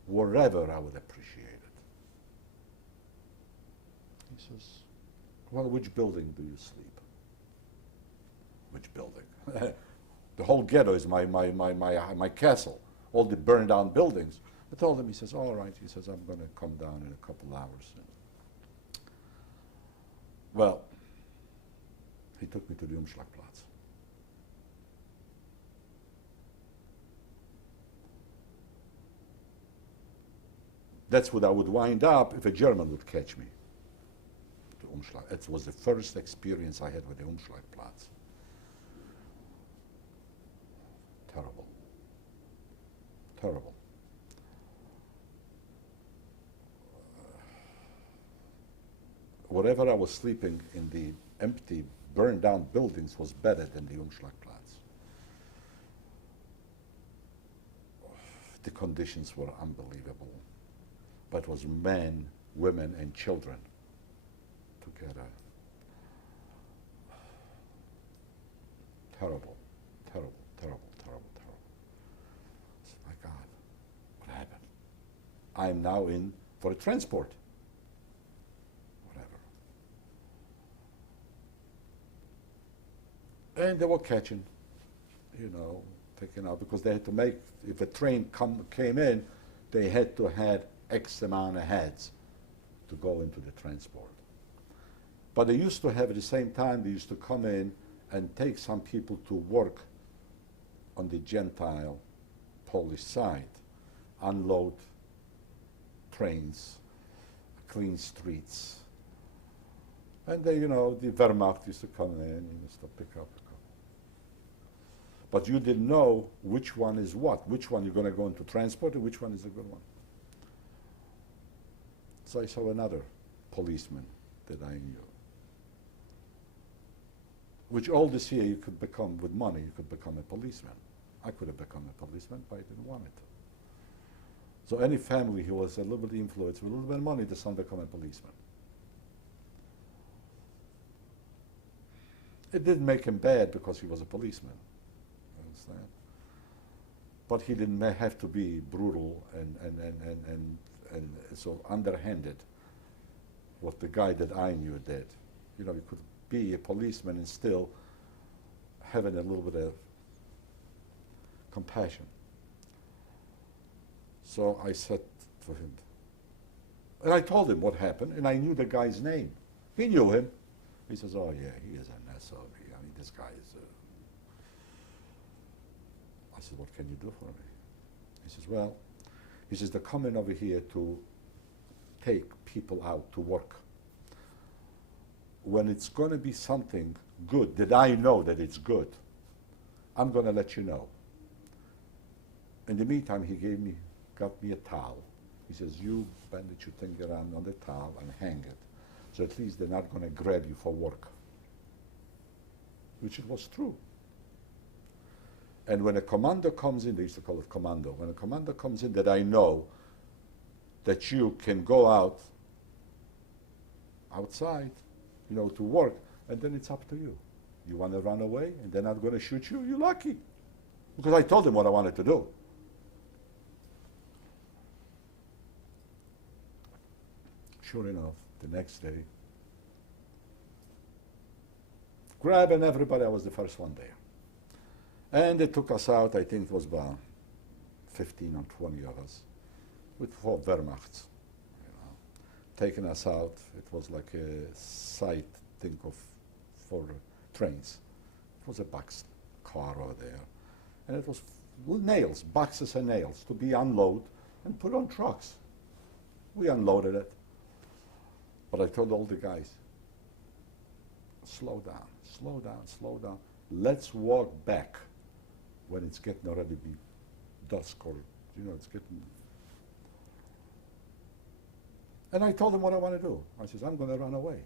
Wherever, I would appreciate it. He says, well, which building do you sleep? Which building? The whole ghetto is my castle, all the burned down buildings. I told him, he says, all right. He says, I'm going to come down in a couple hours. Well, he took me to the Umschlagplatz. That's what I would wind up if a German would catch me. The Umschlag. It was the first experience I had with the Umschlagplatz. Terrible. Terrible. Wherever I was sleeping in the empty, burned down buildings was better than the Umschlagplatz. The conditions were unbelievable. But it was men, women, and children together. Terrible, terrible, terrible, terrible, terrible. So, my God, what happened? I'm now in for a transport. Whatever. And they were catching, you know, taking out, because they had to make, if a train came in, they had to have X amount of heads to go into the transport. But they used to have, at the same time, they used to come in and take some people to work on the Gentile Polish side, unload trains, clean streets. And they, you know, the Wehrmacht used to come in and used to pick up a couple. But you didn't know which one is what, which one you're going to go into transport and which one is a good one. So I saw another policeman that I knew. Which all this year you could become, with money, you could become a policeman. I could have become a policeman, but I didn't want it. So any family who was a little bit influenced with a little bit of money, the son become a policeman. It didn't make him bad because he was a policeman. Understand? But he didn't have to be brutal and so underhanded what the guy that I knew did. You know, you could be a policeman and still having a little bit of compassion. So I said to him, and I told him what happened, and I knew the guy's name. He knew him. He says, oh yeah, he is an SOB. I mean, this guy is I said, what can you do for me? He says, well, he says, they're coming over here to take people out to work. When it's going to be something good, that I know that it's good, I'm going to let you know. In the meantime, he got me a towel. He says, you bandage your thing around on the towel and hang it. So at least they're not going to grab you for work. Which it was true. And when a commander comes in, they used to call it commando, when a commander comes in that I know that you can go outside, you know, to work, and then it's up to you. You want to run away and they're not going to shoot you? You're lucky. Because I told them what I wanted to do. Sure enough, the next day, grabbing everybody, I was the first one there. And they took us out, I think it was about 15 or 20 of us, with 4 Wehrmachts, taking us out. It was like a site, think of, for trains. It was a box car over there. And it was nails, boxes and nails, to be unloaded and put on trucks. We unloaded it. But I told all the guys, slow down, slow down, slow down. Let's walk back when it's getting already be dusk or, it's getting. And I told them what I want to do. I says, I'm going to run away.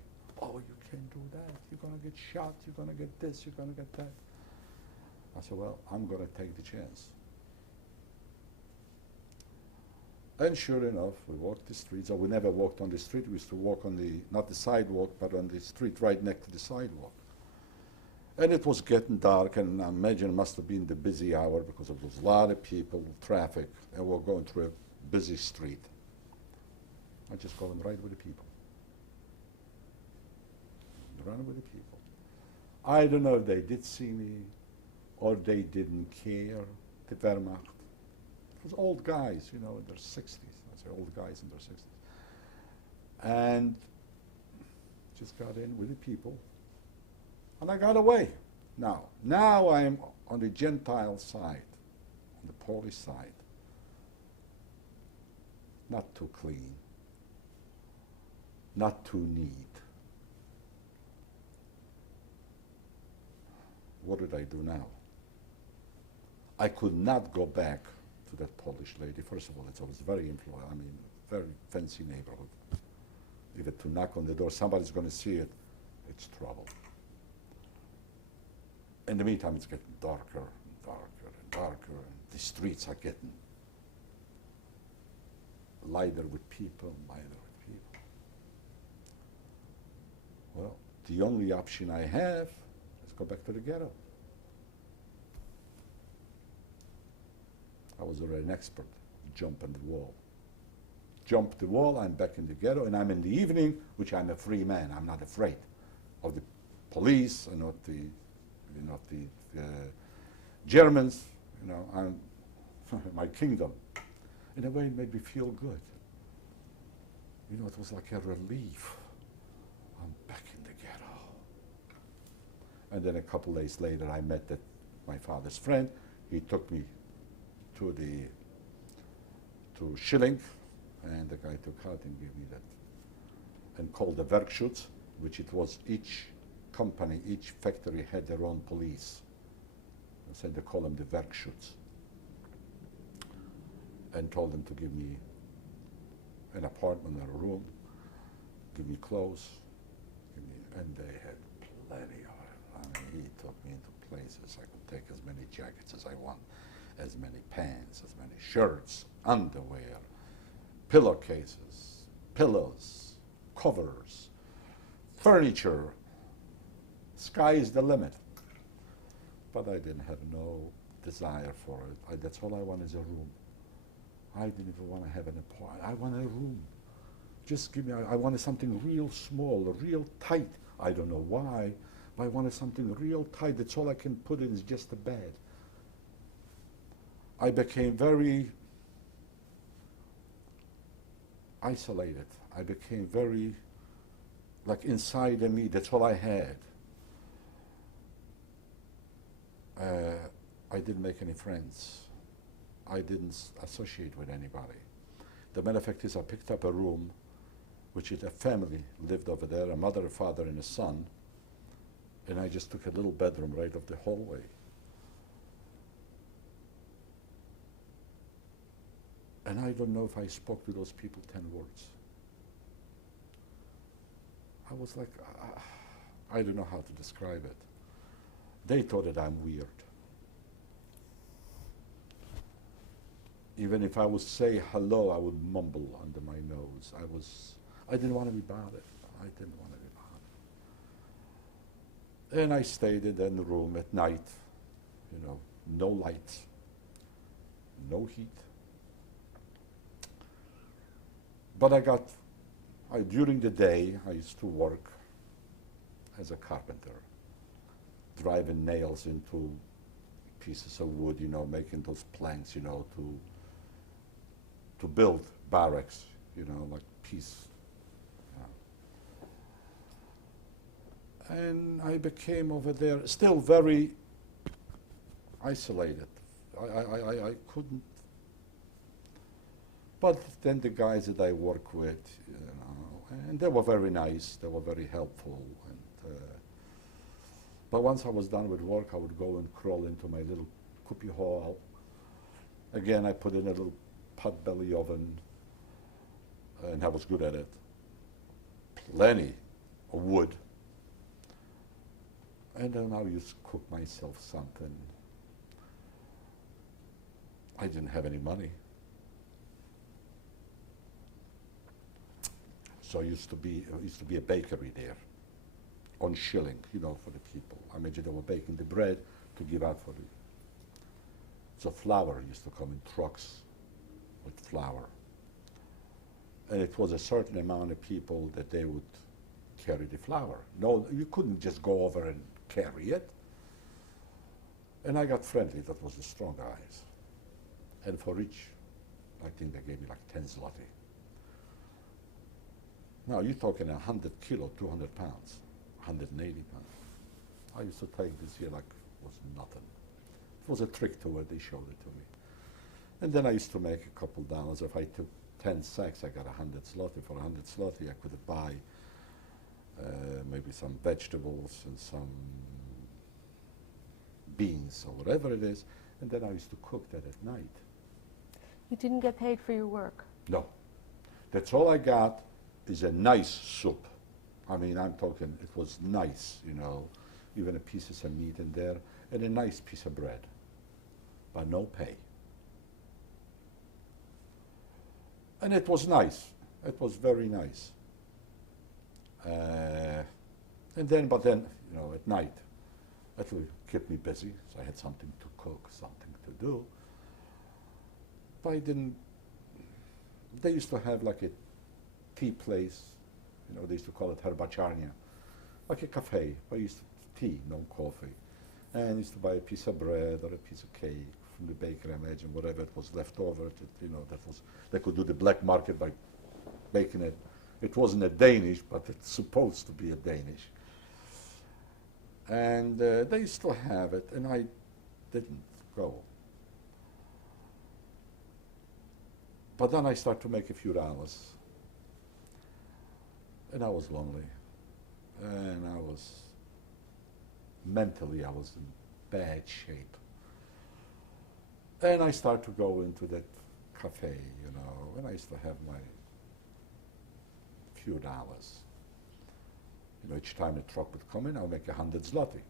Oh, you can't do that. You're going to get shot. You're going to get this. You're going to get that. I said, well, I'm going to take the chance. And sure enough, we walked the streets. We never walked on the street. We used to walk on the, not the sidewalk, but on the street right next to the sidewalk. And it was getting dark, and I imagine it must have been the busy hour because there was a lot of people, traffic, and we're going through a busy street. I just call them right with the people. Run with the people. I don't know if they did see me or they didn't care, the Wehrmacht. It was old guys, in their 60s. I say old guys in their 60s. And just got in with the people. And I got away. Now I'm on the Gentile side, on the Polish side. Not too clean. Not too neat. What did I do now? I could not go back to that Polish lady. First of all, it was very very fancy neighborhood. Either to knock on the door, somebody's going to see it, it's trouble. In the meantime, it's getting darker and darker and darker, and the streets are getting lighter with people, lighter with people. Well, the only option I have is go back to the ghetto. I was already an expert, jumping the wall. Jump the wall, I'm back in the ghetto, and I'm in the evening, which I'm a free man. I'm not afraid of the police and not the Germans, I'm my kingdom. In a way, it made me feel good. It was like a relief. I'm back in the ghetto. And then a couple days later, I met my father's friend. He took me to Schilling, and the guy took out and gave me that, and called the Werkschutz, which it was each company, each factory had their own police. I said they call them the Werkschutz. And told them to give me an apartment or a room, give me clothes, and they had plenty of it. He took me into places. I could take as many jackets as I want, as many pants, as many shirts, underwear, pillowcases, pillows, covers, furniture. Sky is the limit. But I didn't have no desire for it. That's all I want is a room. I didn't even want to have an apartment. I wanted a room. Just give me, I wanted something real small, real tight. I don't know why, but I wanted something real tight. That's all I can put in is just a bed. I became very isolated. I became very, like inside of me, that's all I had. I didn't make any friends. I didn't associate with anybody. The matter of fact is I picked up a room, which is a family lived over there, a mother, a father, and a son, and I just took a little bedroom right off the hallway. And I don't know if I spoke to those people 10 words. I was like, I don't know how to describe it. They thought that I'm weird. Even if I would say hello, I would mumble under my nose. I didn't want to be bothered. I didn't want to be And I stayed in the room at night, you know, no lights, no heat. But during the day, I used to work as a carpenter, driving nails into pieces of wood, you know, making those planks, you know, to build barracks, you know, like peace. And I became over there still very isolated. I couldn't. But then the guys that I work with, you know, and they were very nice. They were very helpful. And but once I was done with work, I would go and crawl into my little cubby hole. Again, I put in a little pot-belly oven, and I was good at it. Plenty of wood. And then I used to cook myself something. I didn't have any money. So it used to be a bakery there on shilling, you know, for the people. I imagine they were baking the bread to give out for the. So flour used to come in trucks with flour. And it was a certain amount of people that they would carry the flour. No, you couldn't just go over and carry it. And I got friendly, that was the strong guys. And for each, I think they gave me like 10 zloty. Now you're talking 100 kilo, 200 pounds, 180 pounds. I used to take this here like it was nothing. It was a trick to it, they showed it to me. And then I used to make a couple dollars. If I took 10 sacks, I got 100 zloty. For 100 zloty, I could buy maybe some vegetables and some beans or whatever it is. And then I used to cook that at night. You didn't get paid for your work? No. That's all I got is a nice soup. I mean, I'm talking, it was nice, you know, even a piece of some meat in there, and a nice piece of bread, but no pay. And it was nice. It was very nice. But then, you know, at night, that would keep me busy, so I had something to cook, something to do. But I didn't, they used to have like a tea place, you know, they used to call it herbacharnia, like a cafe, but I used to tea, no coffee. And I used to buy a piece of bread or a piece of cake from the bakery, I imagine, whatever it was left over, you know, they could do the black market by baking it. It wasn't a Danish, but it's supposed to be a Danish. And they used to have it, and I didn't go. But then I started to make a few dollars. And I was lonely. And mentally, I was in bad shape. And I started to go into that cafe, you know, and I used to have my few dollars. You know, each time a truck would come in, I'll make 100 zloty.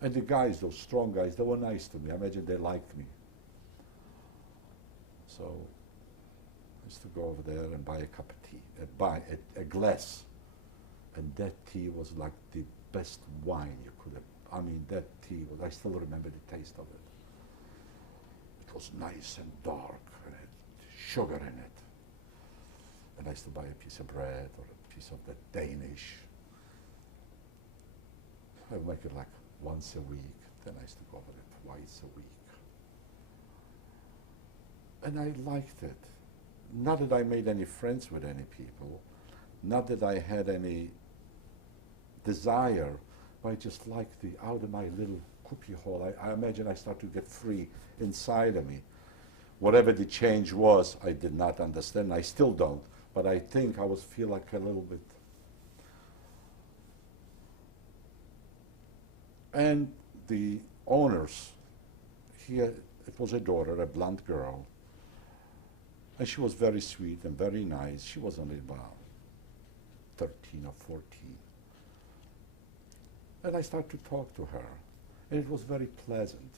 And the guys, those strong guys, they were nice to me. I imagine they liked me. So I used to go over there and buy a cup of tea, buy a glass. And that tea was like the best wine you could have. I mean, that tea was, I still remember the taste of it. It was nice and dark, and it had sugar in it. And I used to buy a piece of bread or a piece of the Danish. I would make it like once a week. Then I used to go over it twice a week. And I liked it. Not that I made any friends with any people, not that I had any desire, but I just liked the out of my little cubby hole. I imagine I started to get free inside of me. Whatever the change was, I did not understand. I still don't, but I think I was feel like a little bit. And the owners, it was a daughter, a blonde girl, and she was very sweet and very nice. She was only about 13 or 14. And I started to talk to her, and it was very pleasant,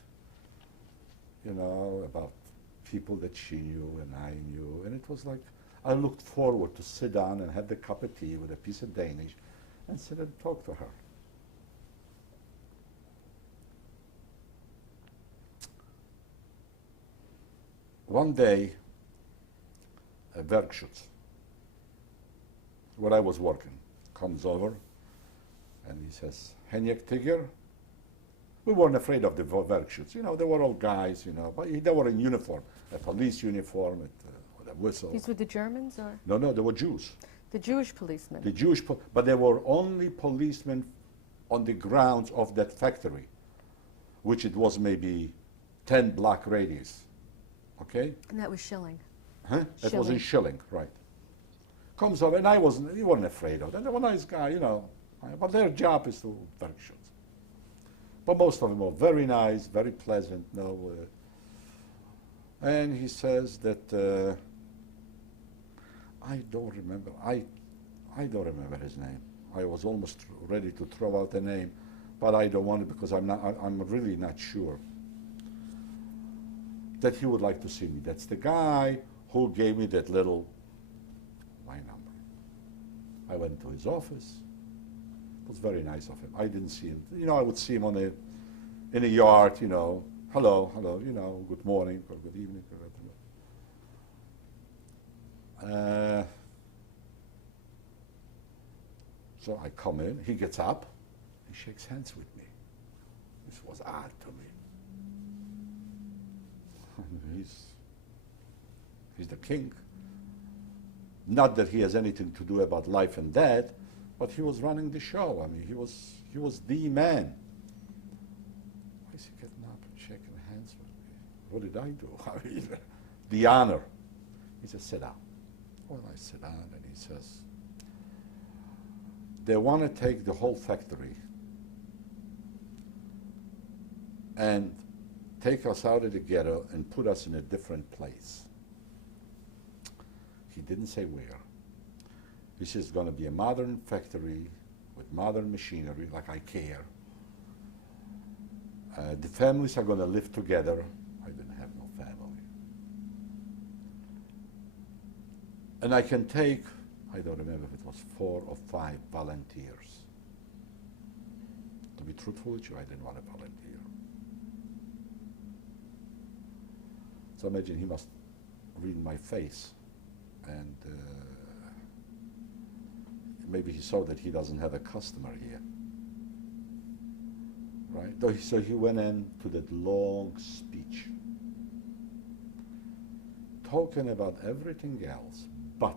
you know, about people that she knew and I knew. And it was like, I looked forward to sit down and have the cup of tea with a piece of Danish and sit and talk to her. one day, a Werkschutz, where I was working, comes over and he says, Henjek Tigger. We weren't afraid of the Werkschutz. You know, they were all guys, you know, but they were in uniform, a police uniform with a whistle. These were the Germans or No, no, they were Jews. the Jewish policemen? The Jewish, but they were only policemen on the grounds of that factory, which it was maybe 10 block radius, okay? And that was Schilling. Huh? That was in Schilling. Schilling, right. Comes over, and he wasn't afraid of them. They were nice guy, you know, but their job is to Werkschutz. But most of them were very nice, very pleasant, no. And he says that, I don't remember his name. I was almost ready to throw out the name, but I don't want it because I'm really not sure that he would like to see me. That's the guy who gave me that little line number. I went to his office. It was very nice of him. I didn't see him. You know, I would see him in a yard, you know, hello, you know, good morning or good evening. So I come in, he gets up, he shakes hands with me. This was odd to me. He's the king. Not that he has anything to do about life and death, but he was running the show. I mean, he was the man. Why is he getting up and shaking hands with me? What did I do? I mean, the honor. He says, sit down. Well, I sit down, and he says, they want to take the whole factory and take us out of the ghetto and put us in a different place. He didn't say where. This is going to be a modern factory with modern machinery, like IKEA. The families are going to live together. I didn't have no family. And I can take, I don't remember if it was 4 or 5 volunteers. To be truthful with you, I didn't want to volunteer. So imagine he must read my face, and maybe he saw that he doesn't have a customer here, right? So he went into that long speech, talking about everything else, but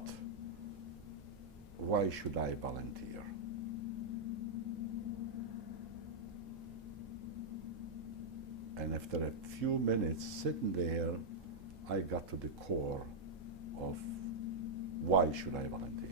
why should I volunteer? And after a few minutes sitting there, I got to the core of why should I volunteer.